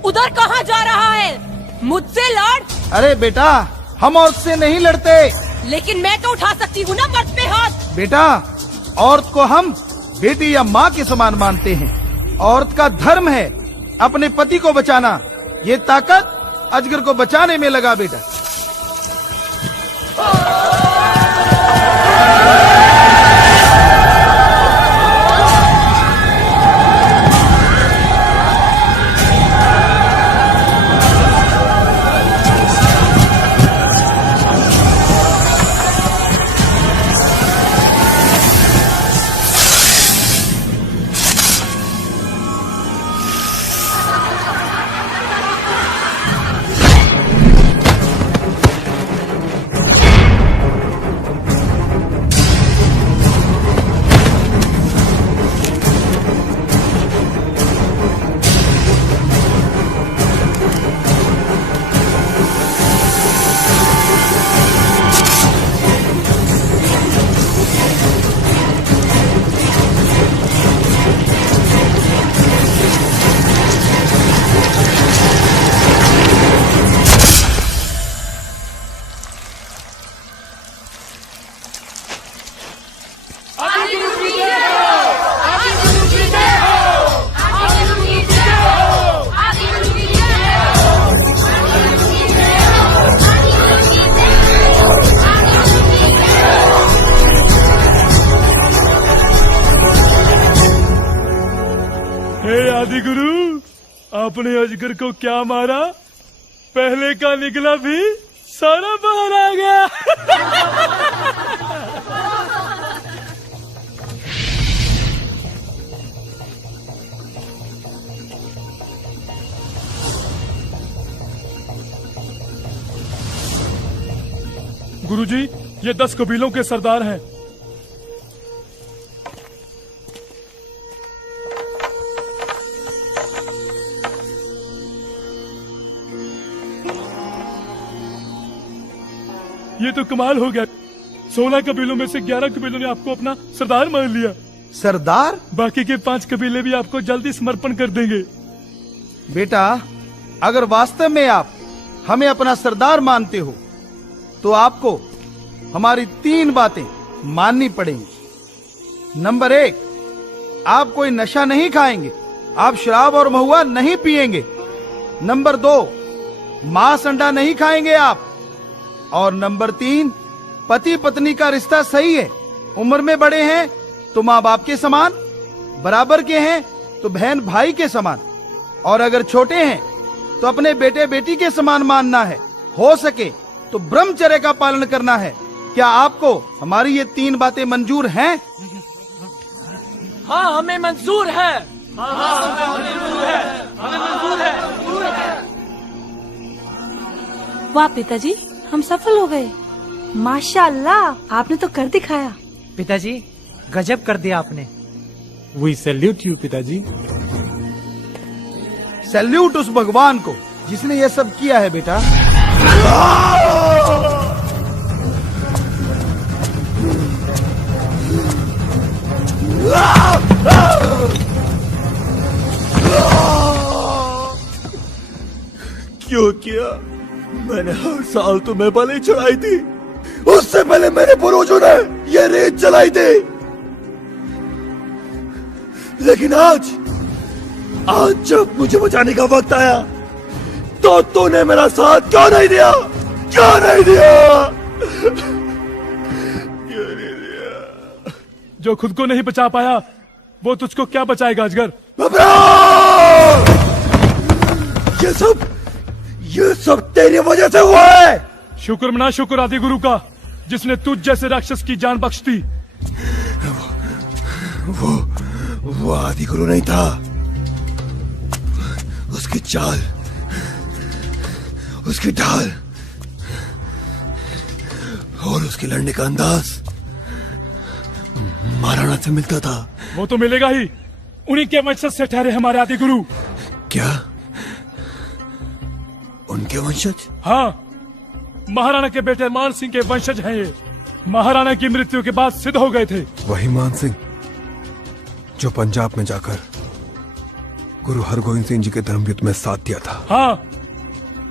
उधर कहाँ जा रहा है? मुझसे लड़? अरे बेटा, हम औरत से नहीं लड़ते। लेकिन मैं तो उठा सकती हूँ ना मर्द पे हाथ। बेटा, औरत को हम बेटी या माँ के समान मानते हैं। औरत का धर्म है अपने पति को बचाना। ये ताकत अजगर को बचाने में लगा बेटा। आदि गुरु, आपने अजगर को क्या मारा? पहले का निकला भी सारा बाहर आ गया। गुरुजी, ये 10 कबीलों के सरदार हैं। ये तो कमाल हो गया। 16 कबीलों में से 11 कबीलों ने आपको अपना सरदार मान लिया। सरदार? बाकी के 5 कबीले भी आपको जल्दी समर्पण कर देंगे। बेटा, अगर वास्तव में आप हमें अपना सरदार मानते हो तो आपको हमारी 3 बातें माननी पड़ेंगी। नंबर 1, आप कोई नशा नहीं खाएंगे, आप शराब और महुआ नहीं पिएंगे। नंबर 2, मांस अंडा नहीं खाएंगे आप। और नंबर 3, पति पत्नी का रिश्ता सही है। उम्र में बड़े हैं तो माँ बाप के समान, बराबर के हैं तो बहन भाई के समान, और अगर छोटे हैं तो अपने बेटे बेटी के समान मानना है। हो सके तो ब्रह्मचर्य का पालन करना है। क्या आपको हमारी ये 3 बातें मंजूर हैं? हाँ, हमें मंजूर है। हमें मंजूर है। वाह पिताजी, हम सफल हो गए। माशाअल्लाह, आपने तो कर दिखाया। पिताजी, गजब कर दिया आपने। वी सैल्यूट यू पिताजी। सैल्यूट उस भगवान को जिसने ये सब किया है बेटा। क्यों किया? मैंने हर साल तुम्हें बलि चढ़ाई थी। उससे पहले मेरे पूर्वजों ने ये रीत चलाई थी। लेकिन आज जब मुझे बचाने का वक्त आया तो तूने मेरा साथ क्यों नहीं दिया? क्यों नहीं दिया? जो खुद को नहीं बचा पाया वो तुझको क्या बचाएगा अजगर? ये सब तेरी वजह से हुआ है। शुक्र मना शुक्र आदि गुरु का, जिसने तुझ जैसे राक्षस की जान बख्श दी। वो आदि गुरु नहीं था। उसकी चाल, उसकी ढाल और उसके लड़ने का अंदाज महाराणा से मिलता था। वो तो मिलेगा ही, उन्हीं के वंशज से ठहरे हमारे आदि गुरु। क्या? उनके वंशज? हाँ, महाराणा के बेटे मान सिंह के वंशज हैं ये। महाराणा की मृत्यु के बाद सिद्ध हो गए थे। वही मान सिंह जो पंजाब में जाकर गुरु हरगोविंद सिंह जी के धर्मयुद्ध में साथ दिया था। हाँ,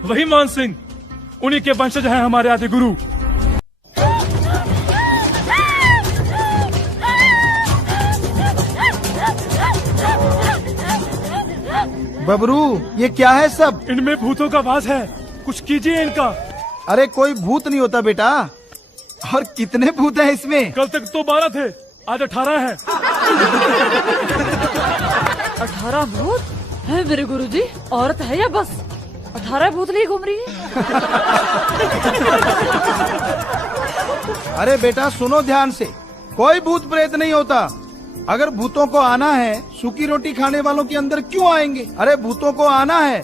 वही मान सिंह, उन्हीं के वंशज हैं हमारे आदि गुरु। बबरू, ये क्या है सब? इनमें भूतों का वास है, कुछ कीजिए इनका। अरे कोई भूत नहीं होता बेटा। और कितने भूत हैं इसमें? कल तक तो 12 थे, आज 18 है। 18 भूत है मेरे गुरुजी? औरत है या बस 18 भूत लिए घूम रही है? अरे बेटा सुनो ध्यान से, कोई भूत प्रेत नहीं होता। अगर भूतों को आना है, सूखी रोटी खाने वालों के अंदर क्यों आएंगे? अरे भूतों को आना है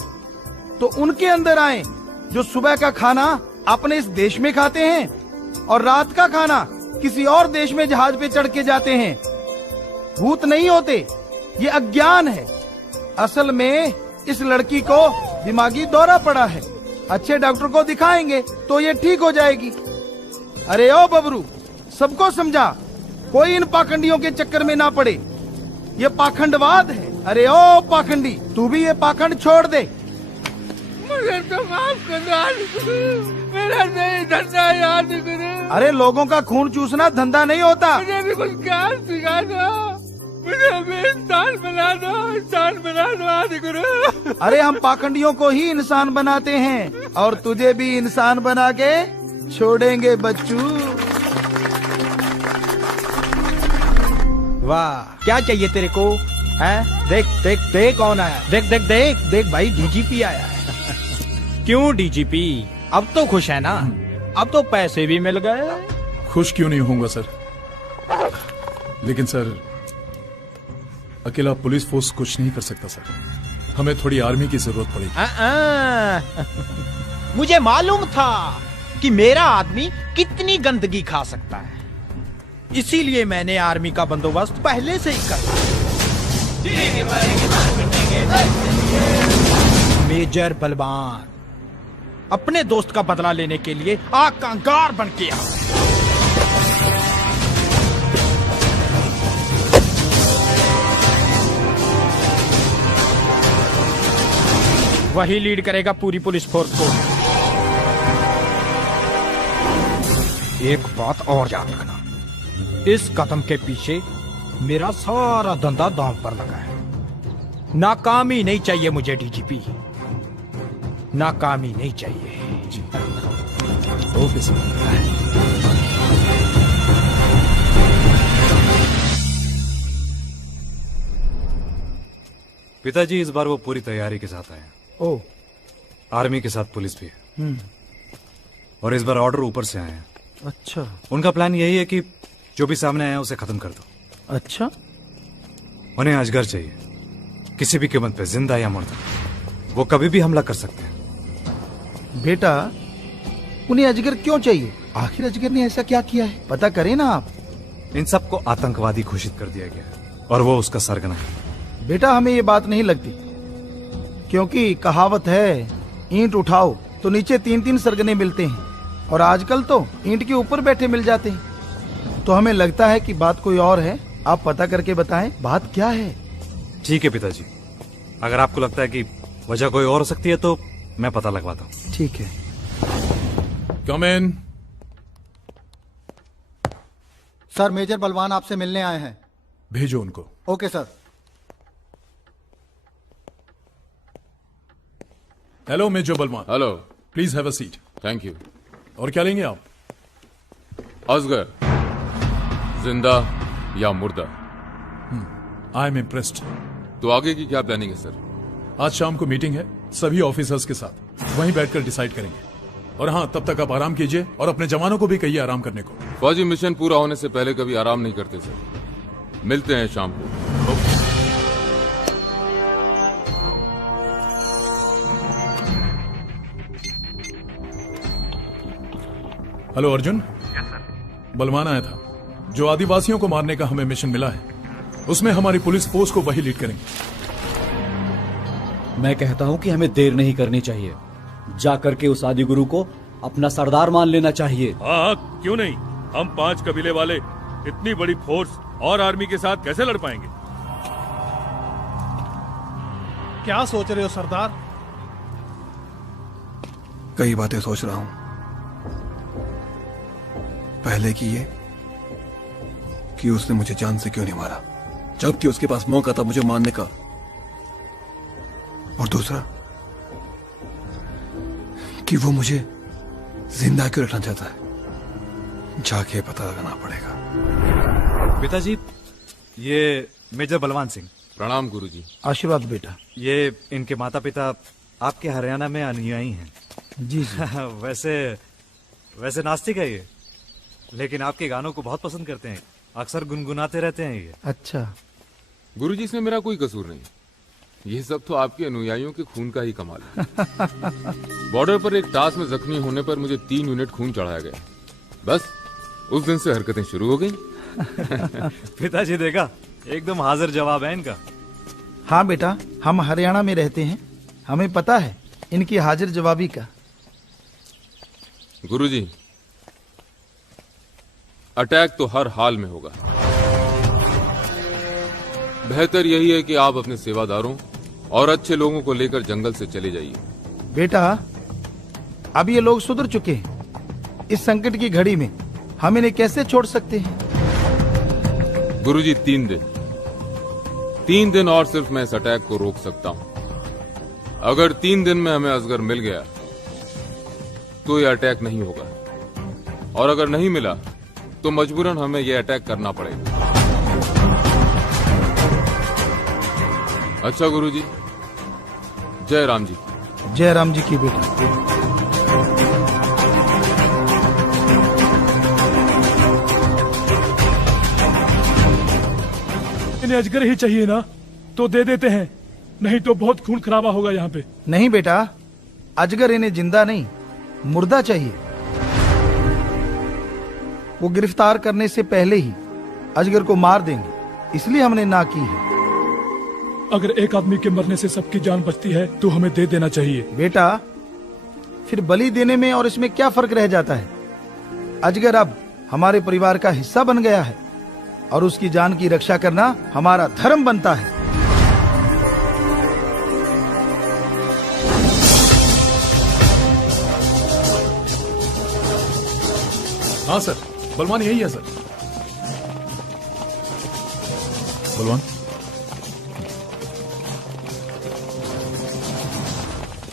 तो उनके अंदर आए जो सुबह का खाना अपने इस देश में खाते हैं और रात का खाना किसी और देश में जहाज पे चढ़ के जाते हैं। भूत नहीं होते, ये अज्ञान है। असल में इस लड़की को दिमागी दौरा पड़ा है, अच्छे डॉक्टर को दिखाएंगे तो ये ठीक हो जाएगी। अरे ओ बबरू, सबको समझा, कोई इन पाखंडियों के चक्कर में ना पड़े, ये पाखंडवाद है। अरे ओ पाखंडी, तू भी ये पाखंड छोड़ दे। मुझे तो माफ कर दो, मेरा नहीं धंधा याद करो। अरे लोगों का खून चूसना धंधा नहीं होता। मुझे भी कुछ ज्ञान सिखा दो, मुझे भी इंसान बना दो, इंसान बना दो आदि गुरु। अरे हम पाखंडियों को ही इंसान बनाते हैं और तुझे भी इंसान बना के छोड़ेंगे बच्चू। वाह, क्या चाहिए तेरे को? हैं? देख देख देख कौन आया, देख देख देख देख भाई, डीजीपी आया है। क्यों डीजीपी, अब तो खुश है ना? अब तो पैसे भी मिल गए। खुश क्यों नहीं होऊंगा सर, लेकिन सर अकेला पुलिस फोर्स कुछ नहीं कर सकता सर, हमें थोड़ी आर्मी की जरूरत पड़ेगी। मुझे मालूम था कि मेरा आदमी कितनी गंदगी खा सकता है, इसीलिए मैंने आर्मी का बंदोबस्त पहले से ही कर मेजर बलवान अपने दोस्त का बदला लेने के लिए आग का अंगार बन के आ। वही लीड करेगा पूरी पुलिस फोर्स को। एक बात और याद रखना, इस कदम के पीछे मेरा सारा धंधा दांव पर लगा है। नाकामी नहीं चाहिए मुझे डीजीपी, नाकामी नहीं चाहिए। जी ओके सर। पिताजी इस बार वो पूरी तैयारी के साथ आए हैं। ओ, आर्मी के साथ पुलिस भी है और इस बार ऑर्डर ऊपर से आए हैं। अच्छा, उनका प्लान यही है कि जो भी सामने आया उसे खत्म कर दो। अच्छा, उन्हें अजगर चाहिए, किसी भी कीमत पे, जिंदा या मुर्दा, वो कभी भी हमला कर सकते हैं। बेटा उन्हें अजगर क्यों चाहिए? आखिर अजगर ने ऐसा क्या किया है, पता करें ना आप। इन सबको आतंकवादी घोषित कर दिया गया है और वो उसका सरगना है। बेटा हमें ये बात नहीं लगती, क्योंकि कहावत है ईंट उठाओ तो नीचे 3-3 सरगने मिलते हैं और आजकल तो ईंट के ऊपर बैठे मिल जाते हैं। तो हमें लगता है कि बात कोई और है, आप पता करके बताएं बात क्या है। ठीक है पिताजी, अगर आपको लगता है कि वजह कोई और हो सकती है तो मैं पता लगवाता हूँ। ठीक है। कम इन। सर, मेजर बलवान आपसे मिलने आए हैं। भेजो उनको। Okay sir. हेलो मेजर बलवान। Hello, please have a seat. Thank you. और क्या लेंगे आप? असगर, जिंदा या मुर्दा? I am impressed. तो आगे की क्या प्लानिंग है सर? आज शाम को मीटिंग है सभी ऑफिसर्स के साथ, वहीं बैठकर डिसाइड करेंगे। और हाँ, तब तक आप आराम कीजिए और अपने जवानों को भी कहिए आराम करने को। फौजी मिशन पूरा होने से पहले कभी आराम नहीं करते सर। मिलते हैं शाम को। हेलो अर्जुन। बलवान आया था, जो आदिवासियों को मारने का हमें मिशन मिला है, उसमें हमारी पुलिस फोर्स को वही लीड करेंगे। मैं कहता हूं कि हमें देर नहीं करनी चाहिए, जाकर के उस आदि गुरु को अपना सरदार मान लेना चाहिए। हाँ, क्यों नहीं। हम 5 कबीले वाले इतनी बड़ी फोर्स और आर्मी के साथ कैसे लड़ पाएंगे? क्या सोच रहे हो सरदार? कई बातें सोच रहा हूं। पहले की ये कि उसने मुझे जान से क्यों नहीं मारा, जबकि उसके पास मौका था मुझे मारने का। और दूसरा कि वो मुझे जिंदा क्यों रखना चाहता है, जाके पता लगाना पड़ेगा। पिताजी, ये मेजर बलवान सिंह। प्रणाम गुरुजी। आशीर्वाद बेटा। ये इनके माता पिता आपके हरियाणा में अनुयायी हैं। जी जी। वैसे नास्तिक है ये, लेकिन आपके गानों को बहुत पसंद करते हैं, अक्सर गुनगुनाते रहते हैं ये। अच्छा गुरुजी, इसमें मेरा कोई कसूर नहीं। ये सब तो आपके अनुयायियों के खून का ही कमाल है। बॉर्डर पर एक टास में जख्मी होने पर मुझे 3 यूनिट खून चढ़ाया गया। बस उस दिन से हरकतें शुरू हो गई। पिताजी देखा, एकदम हाजिर जवाब है इनका। हाँ बेटा, हम हरियाणा में रहते हैं, हमें पता है इनकी हाजिर जवाबी का। गुरुजी, अटैक तो हर हाल में होगा। बेहतर यही है कि आप अपने सेवादारों और अच्छे लोगों को लेकर जंगल से चले जाइए। बेटा, अब ये लोग सुधर चुके हैं। इस संकट की घड़ी में हम इन्हें कैसे छोड़ सकते हैं? गुरुजी, 3 दिन और सिर्फ मैं इस अटैक को रोक सकता हूं। अगर 3 दिन में हमें असगर मिल गया तो यह अटैक नहीं होगा, और अगर नहीं मिला तो मजबूरन हमें यह अटैक करना पड़ेगा। अच्छा गुरुजी, जय राम जी। जय राम जी की बेटा। इन्हें अजगर ही चाहिए ना, तो दे देते हैं, नहीं तो बहुत खून खराबा होगा यहाँ पे। नहीं बेटा, अजगर इन्हें जिंदा नहीं, मुर्दा चाहिए। वो गिरफ्तार करने से पहले ही अजगर को मार देंगे, इसलिए हमने ना की है। अगर एक आदमी के मरने से सबकी जान बचती है तो हमें दे देना चाहिए। बेटा, फिर बलि देने में और इसमें क्या फर्क रह जाता है? अजगर अब हमारे परिवार का हिस्सा बन गया है और उसकी जान की रक्षा करना हमारा धर्म बनता है। हाँ सर, बलवान यही है सर। बलवान,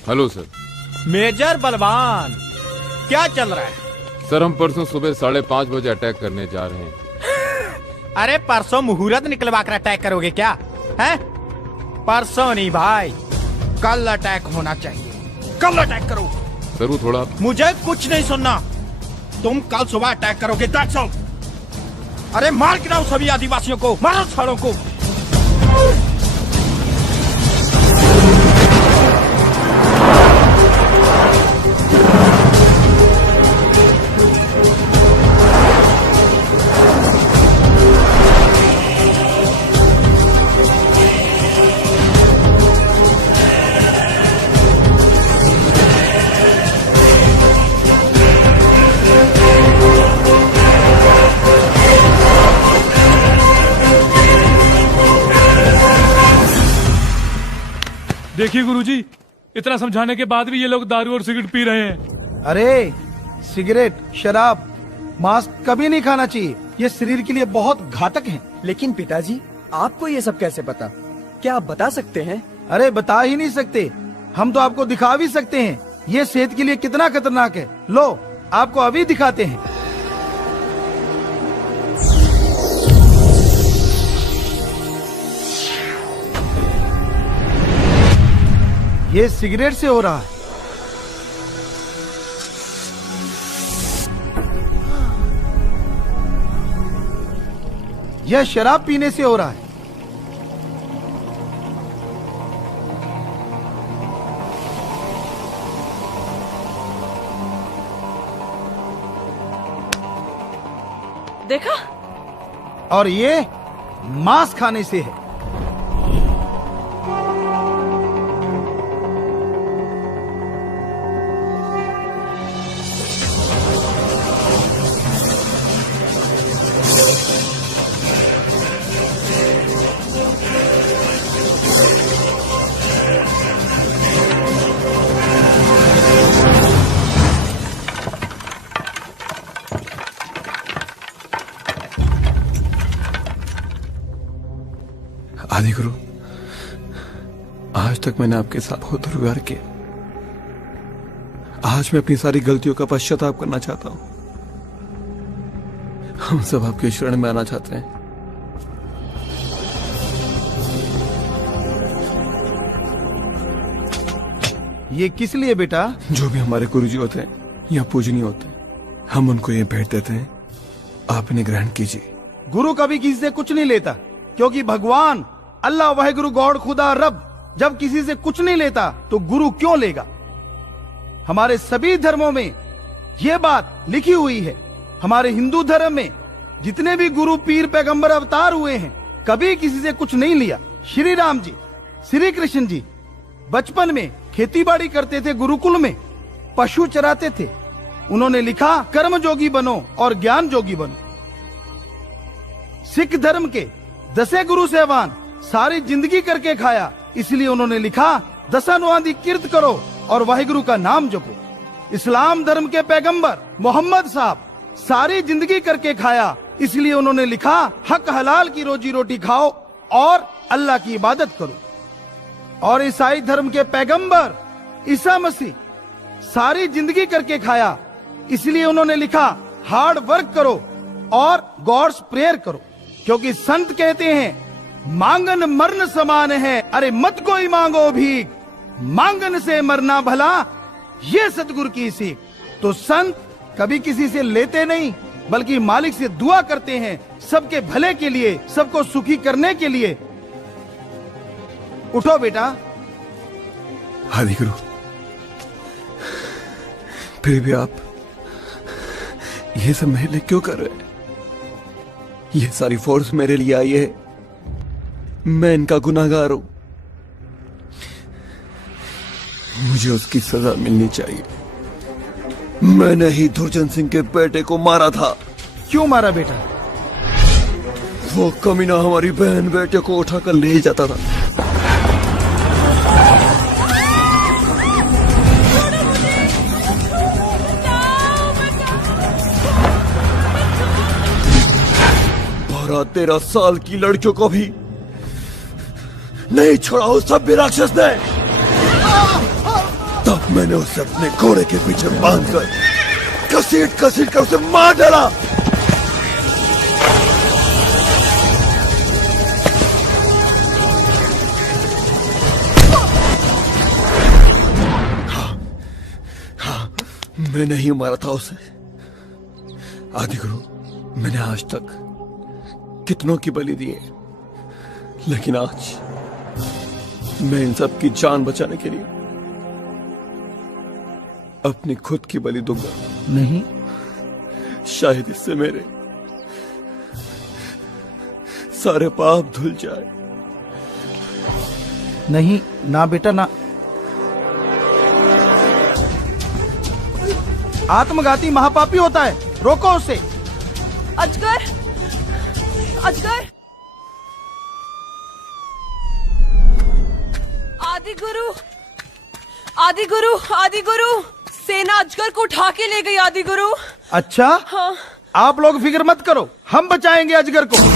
हेलो सर। मेजर बलवान, क्या चल रहा है? सर, हम परसों सुबह 5:30 बजे अटैक करने जा रहे हैं। अरे परसों मुहूर्त निकलवा कर अटैक करोगे क्या? हैं? परसों नहीं भाई, कल अटैक होना चाहिए। कल अटैक करो। सर वो थोड़ा, मुझे कुछ नहीं सुनना। तुम कल सुबह अटैक करोगे, that's all। अरे मार गिराओ सभी आदिवासियों को, मारो सालों को। देखिए गुरुजी, इतना समझाने के बाद भी ये लोग दारू और सिगरेट पी रहे हैं। अरे सिगरेट, शराब, मांस कभी नहीं खाना चाहिए, ये शरीर के लिए बहुत घातक है। लेकिन पिताजी, आपको ये सब कैसे पता? क्या आप बता सकते हैं? अरे बता ही नहीं सकते, हम तो आपको दिखा भी सकते हैं ये सेहत के लिए कितना खतरनाक है। लो, आपको अभी दिखाते हैं। ये सिगरेट से हो रहा है। यह शराब पीने से हो रहा है। देखा? और ये मांस खाने से है। आदि गुरु, आज तक मैंने आपके साथ बहुत दुर्व्यवहार किया। आज मैं अपनी सारी गलतियों का पश्चाताप करना चाहता हूं। हम सब आपके शरण में आना चाहते हैं। ये किस लिए बेटा? जो भी हमारे गुरुजी होते हैं या पूजनीय होते हैं, हम उनको ये भेंट देते हैं, आप इन्हें ग्रहण कीजिए। गुरु कभी किसी से कुछ नहीं लेता, क्योंकि भगवान अल्लाह वाहिगुरु गॉड खुदा रब जब किसी से कुछ नहीं लेता तो गुरु क्यों लेगा? हमारे सभी धर्मों में यह बात लिखी हुई है। हमारे हिंदू धर्म में जितने भी गुरु पीर पैगंबर अवतार हुए हैं, कभी किसी से कुछ नहीं लिया। श्री राम जी, श्री कृष्ण जी बचपन में खेतीबाड़ी करते थे, गुरुकुल में पशु चराते थे। उन्होंने लिखा कर्म जोगी बनो और ज्ञान जोगी बनो। सिख धर्म के 10 गुरु सहवान सारी जिंदगी करके खाया, इसलिए उन्होंने लिखा दशानुआदि कीर्त करो और वाहिगुरु का नाम जपो। इस्लाम धर्म के पैगंबर मोहम्मद साहब सारी जिंदगी करके खाया, इसलिए उन्होंने लिखा हक हलाल की रोजी रोटी खाओ और अल्लाह की इबादत करो। और ईसाई धर्म के पैगंबर ईसा मसीह सारी जिंदगी करके खाया, इसलिए उन्होंने लिखा हार्ड वर्क करो और गॉड्स प्रेयर करो। क्योंकि संत कहते हैं मांगन मरण समान है, अरे मत कोई मांगो भीख, मांगन से मरना भला, ये सतगुरु की सीख। तो संत कभी किसी से लेते नहीं, बल्कि मालिक से दुआ करते हैं, सबके भले के लिए, सबको सुखी करने के लिए। उठो बेटा। आदि गुरु, फिर भी आप ये सब मेरे लिए क्यों कर रहे हैं? ये सारी फोर्स मेरे लिए आई है, मैं इनका गुनाहगार हूं, मुझे उसकी सजा मिलनी चाहिए। मैंने ही दुर्जन सिंह के बेटे को मारा था। क्यों मारा बेटा? वो कमीना हमारी बहन बेटे को उठाकर ले जाता था। बारह 13 साल की लड़कियों को भी नहीं छोड़ा उस सभ्य राक्षस ने। तब मैंने उसे अपने घोड़े के पीछे बांधकर घसीट घसीट कर उसे मार डाला। हाँ, मैं नहीं मारा था उसे। आदि गुरु, मैंने आज तक कितनों की बलि दी है, लेकिन आज मैं इन सब की जान बचाने के लिए अपनी खुद की बलि दूंगा। नहीं, शायद इससे मेरे सारे पाप धुल जाए। नहीं ना बेटा ना। आत्मघाती महापापी होता है, रोको उसे। अजगर, अजगर, आदि गुरु, आदि गुरु, आदि गुरु, सेना अजगर को उठा के ले गई आदि गुरु। अच्छा, हाँ। आप लोग फिक्र मत करो, हम बचाएंगे अजगर को।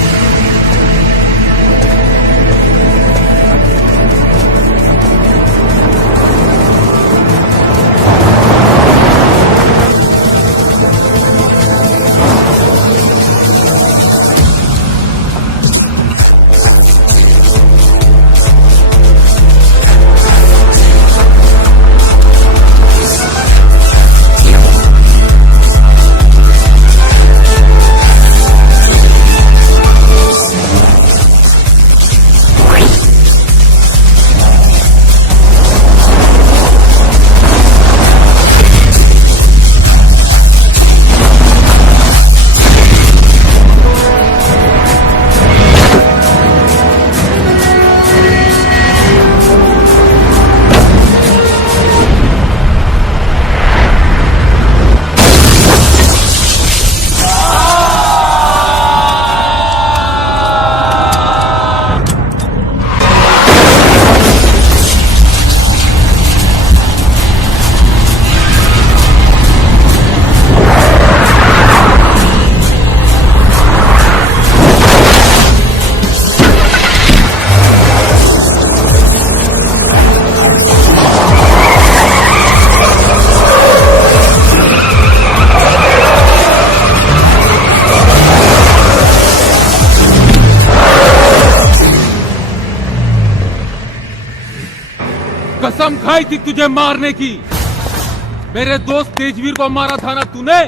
आई थी तुझे मारने की। मेरे दोस्त तेजवीर को मारा था ना तूने।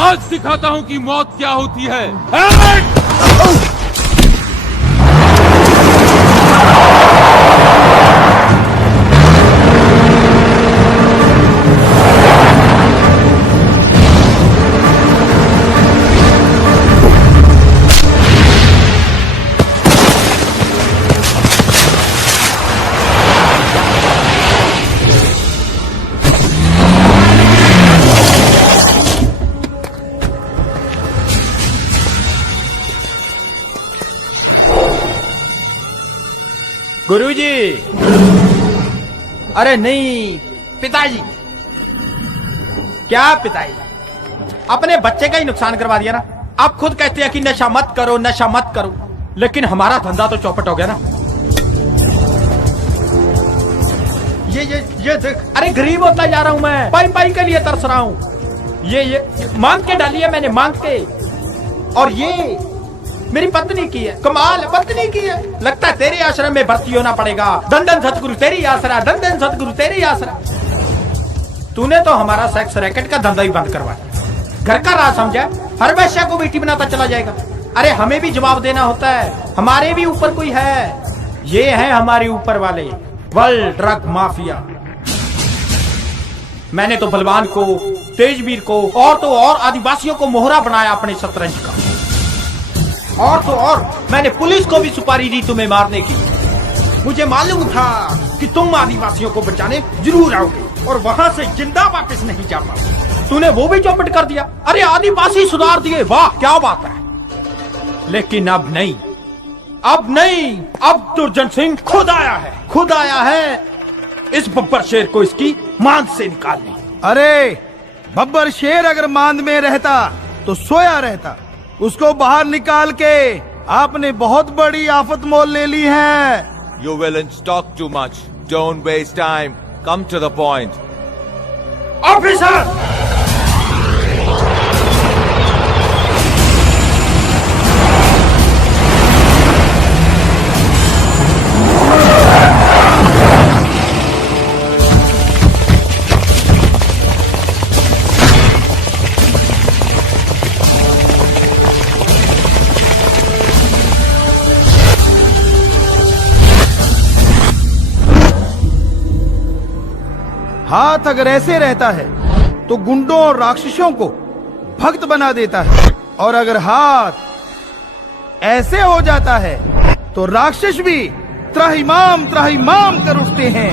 आज दिखाता हूं कि मौत क्या होती है। गुरुजी, अरे नहीं पिताजी। क्या पिताजी, अपने बच्चे का ही नुकसान करवा दिया ना। आप खुद कहते हैं कि नशा मत करो, नशा मत करो, लेकिन हमारा धंधा तो चौपट हो गया ना। ये देख, अरे गरीब होता जा रहा हूं मैं, पाई पाई के लिए तरस रहा हूं। ये मांग के डाली है मैंने, मांग के। और ये मेरी पत्नी की है। कमाल, पत्नी की है। लगता है तेरे आश्रम में भर्ती होना पड़ेगा। धन धन सतगुरु तेरी आसरा, धन धन सतगुरु तेरी आसरा। तूने तो हमारा सेक्स रैकेट का धंधा ही बंद करवाया। घर का राज समझा, हर वैश्या को बेटी बनाता चला जाएगा। अरे हमें भी जवाब देना होता है, हमारे भी ऊपर कोई है। ये है हमारे ऊपर वाले, वर्ल्ड ड्रग माफिया। मैंने तो बलवान को, तेजवीर को और तो और आदिवासियों को मोहरा बनाया अपने शतरंज का। और तो और मैंने पुलिस को भी सुपारी दी तुम्हें मारने की। मुझे मालूम था कि तुम आदिवासियों को बचाने जरूर आओगे और वहां से जिंदा वापस नहीं जा पाओगे। तूने वो भी चौपट कर दिया। अरे आदिवासी सुधार दिए, वाह क्या बात है। लेकिन अब नहीं, अब नहीं, अब दुर्जन सिंह खुद आया है, खुद आया है इस बब्बर शेर को इसकी मांद से निकालने। अरे बब्बर शेर अगर मांद में रहता तो सोया रहता। उसको बाहर निकाल के आपने बहुत बड़ी आफत मोल ले ली है। You villains talk too much. Don't waste time. Come to the point. Officer! हाथ अगर ऐसे रहता है तो गुंडों और राक्षसों को भक्त बना देता है, और अगर हाथ ऐसे हो जाता है तो राक्षस भी त्राहिमाम त्राहिमाम कर उठते हैं।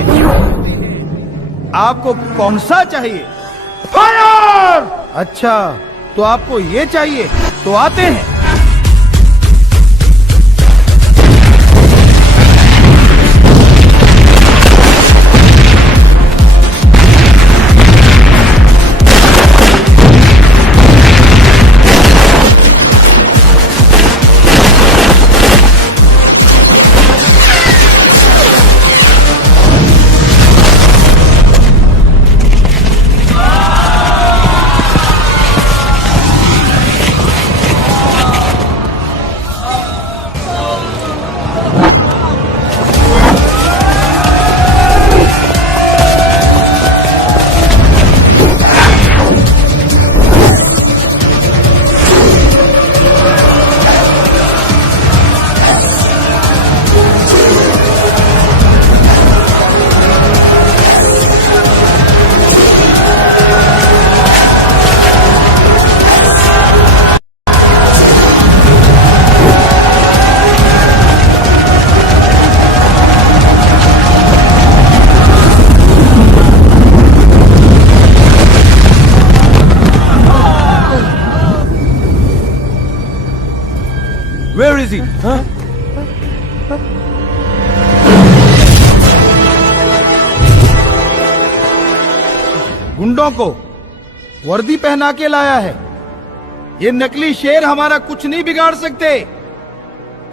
आपको कौन सा चाहिए? फायर! अच्छा, तो आपको ये चाहिए, तो आते हैं। Where is he? गुंडों को वर्दी पहना के लाया है। ये नकली शेर हमारा कुछ नहीं बिगाड़ सकते।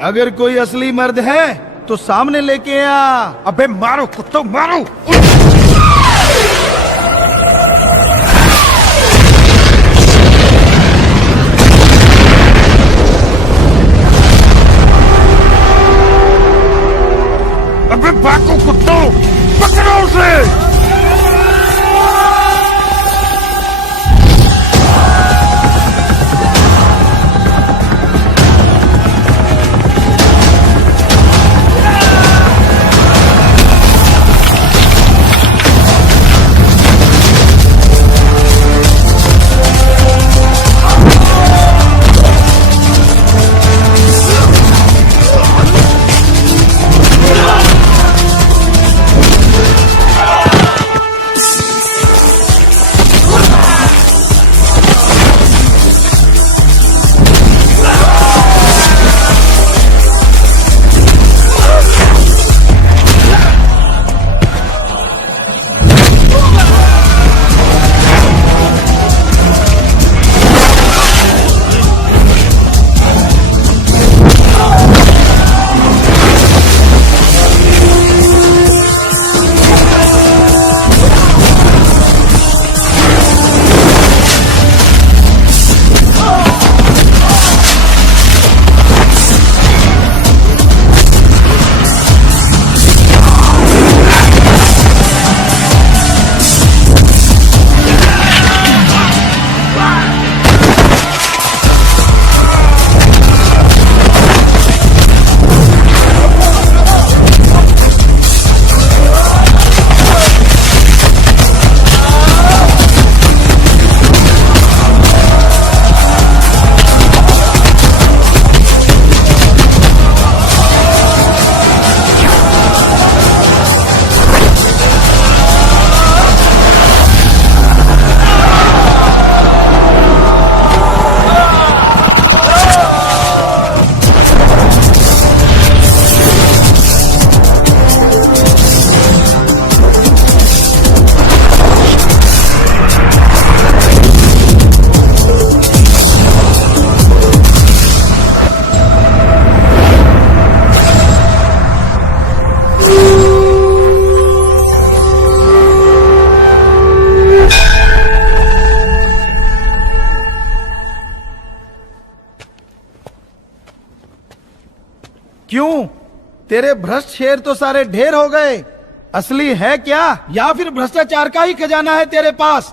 अगर कोई असली मर्द है तो सामने लेके आ। अबे मारो कुत्तों, मारो। अबे भागो कुत्तों, तेरे भ्रष्ट शेर तो सारे ढेर हो गए, असली है क्या या फिर भ्रष्टाचार का ही खजाना है तेरे पास?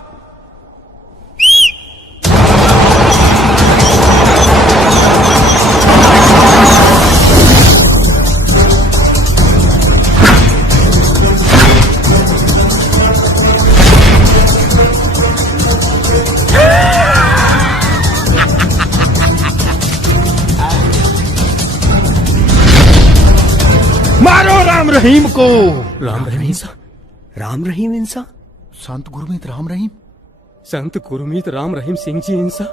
मारो राम रहीम को। राम रहीम इंसा, राम रहीम इंसा, संत गुरमीत राम रहीम, संत गुरमीत राम रहीम सिंह जी इंसा।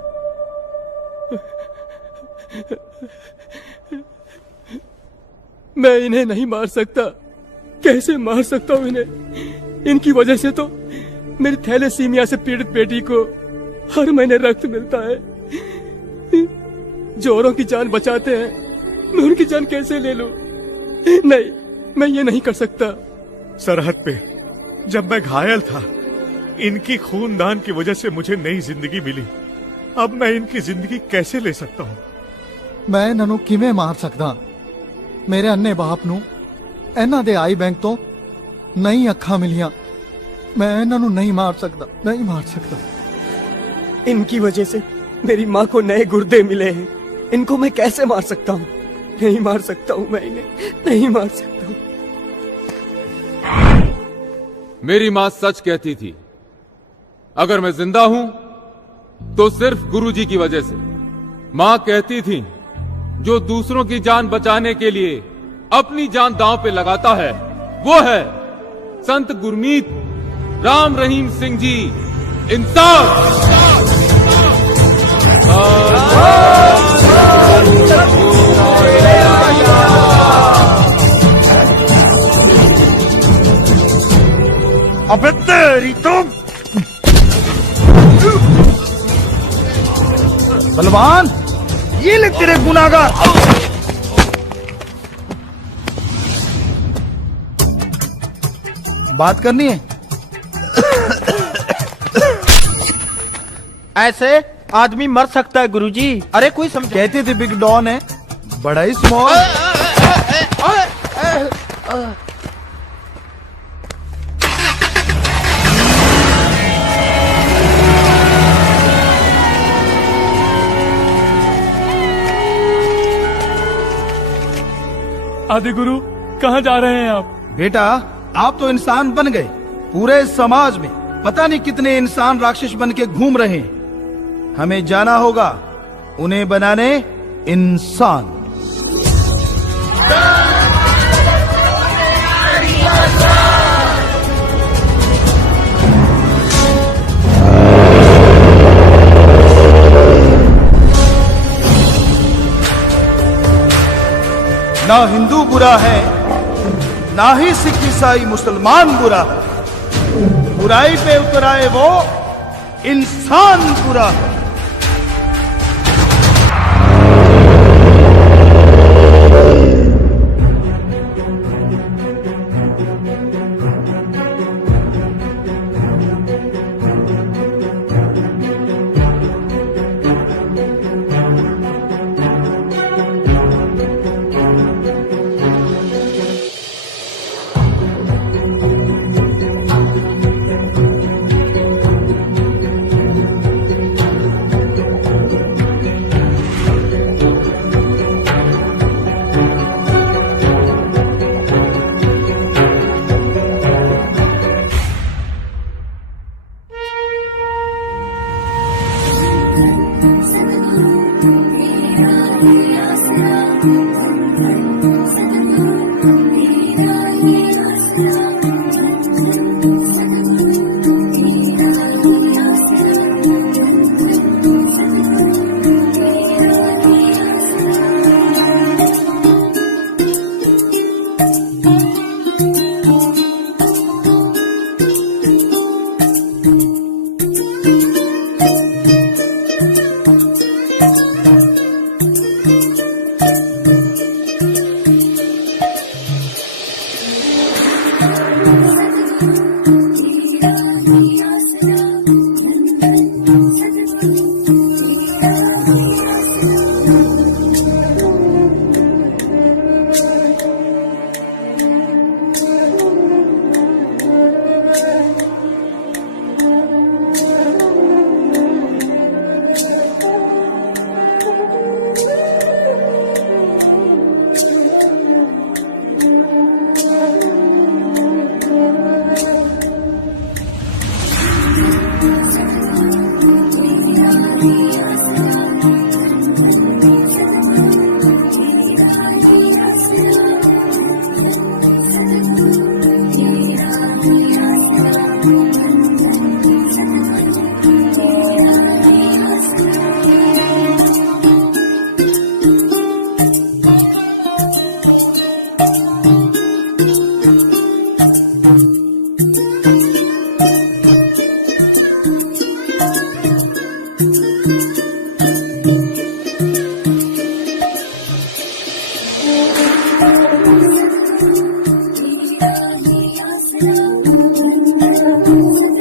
मैं इन्हें नहीं मार सकता, कैसे मार सकता हूं इन्हें? इनकी वजह से तो मेरी थैलेसीमिया से पीड़ित बेटी को हर महीने रक्त मिलता है। जो औरों की जान बचाते हैं, मैं उनकी जान कैसे ले लूं? नहीं, मैं ये नहीं कर सकता। सरहद पे जब मैं घायल था, इनकी खूनदान की वजह से मुझे नई जिंदगी मिली। अब मैं इनकी जिंदगी कैसे ले सकता हूँ? मैं इन्हों किवें मार सकदा? मेरे अन्ने बाप नू इन्हां दे आई बैंक तो नई अखा मिलियां। मैं इन्हों नहीं मार सकता, नहीं मार सकता। इनकी वजह से मेरी माँ को नए गुर्दे मिले हैं, इनको मैं कैसे मार सकता हूँ? नहीं मार सकता हूँ मैं इन्हें, नहीं मार सकता हूँ। मेरी मां सच कहती थी, अगर मैं जिंदा हूं तो सिर्फ गुरुजी की वजह से। मां कहती थी, जो दूसरों की जान बचाने के लिए अपनी जान दांव पे लगाता है, वो है संत गुरमीत राम रहीम सिंह जी इंसान। अबे तेरी तो बलवान, ये ले तेरे गुनाहगार। बात करनी है? ऐसे आदमी मर सकता है गुरुजी। अरे कोई समझ। कहते थे बिग डॉन है, बड़ा ही स्मॉल। आदि गुरु, कहाँ जा रहे हैं आप? बेटा, आप तो इंसान बन गए। पूरे समाज में पता नहीं कितने इंसान राक्षस बन के घूम रहे हैं। हमें जाना होगा उन्हें बनाने इंसान। ना हिंदू बुरा है, ना ही सिख ईसाई मुसलमान बुरा है। बुराई पे उतराए वो इंसान बुरा है। सदा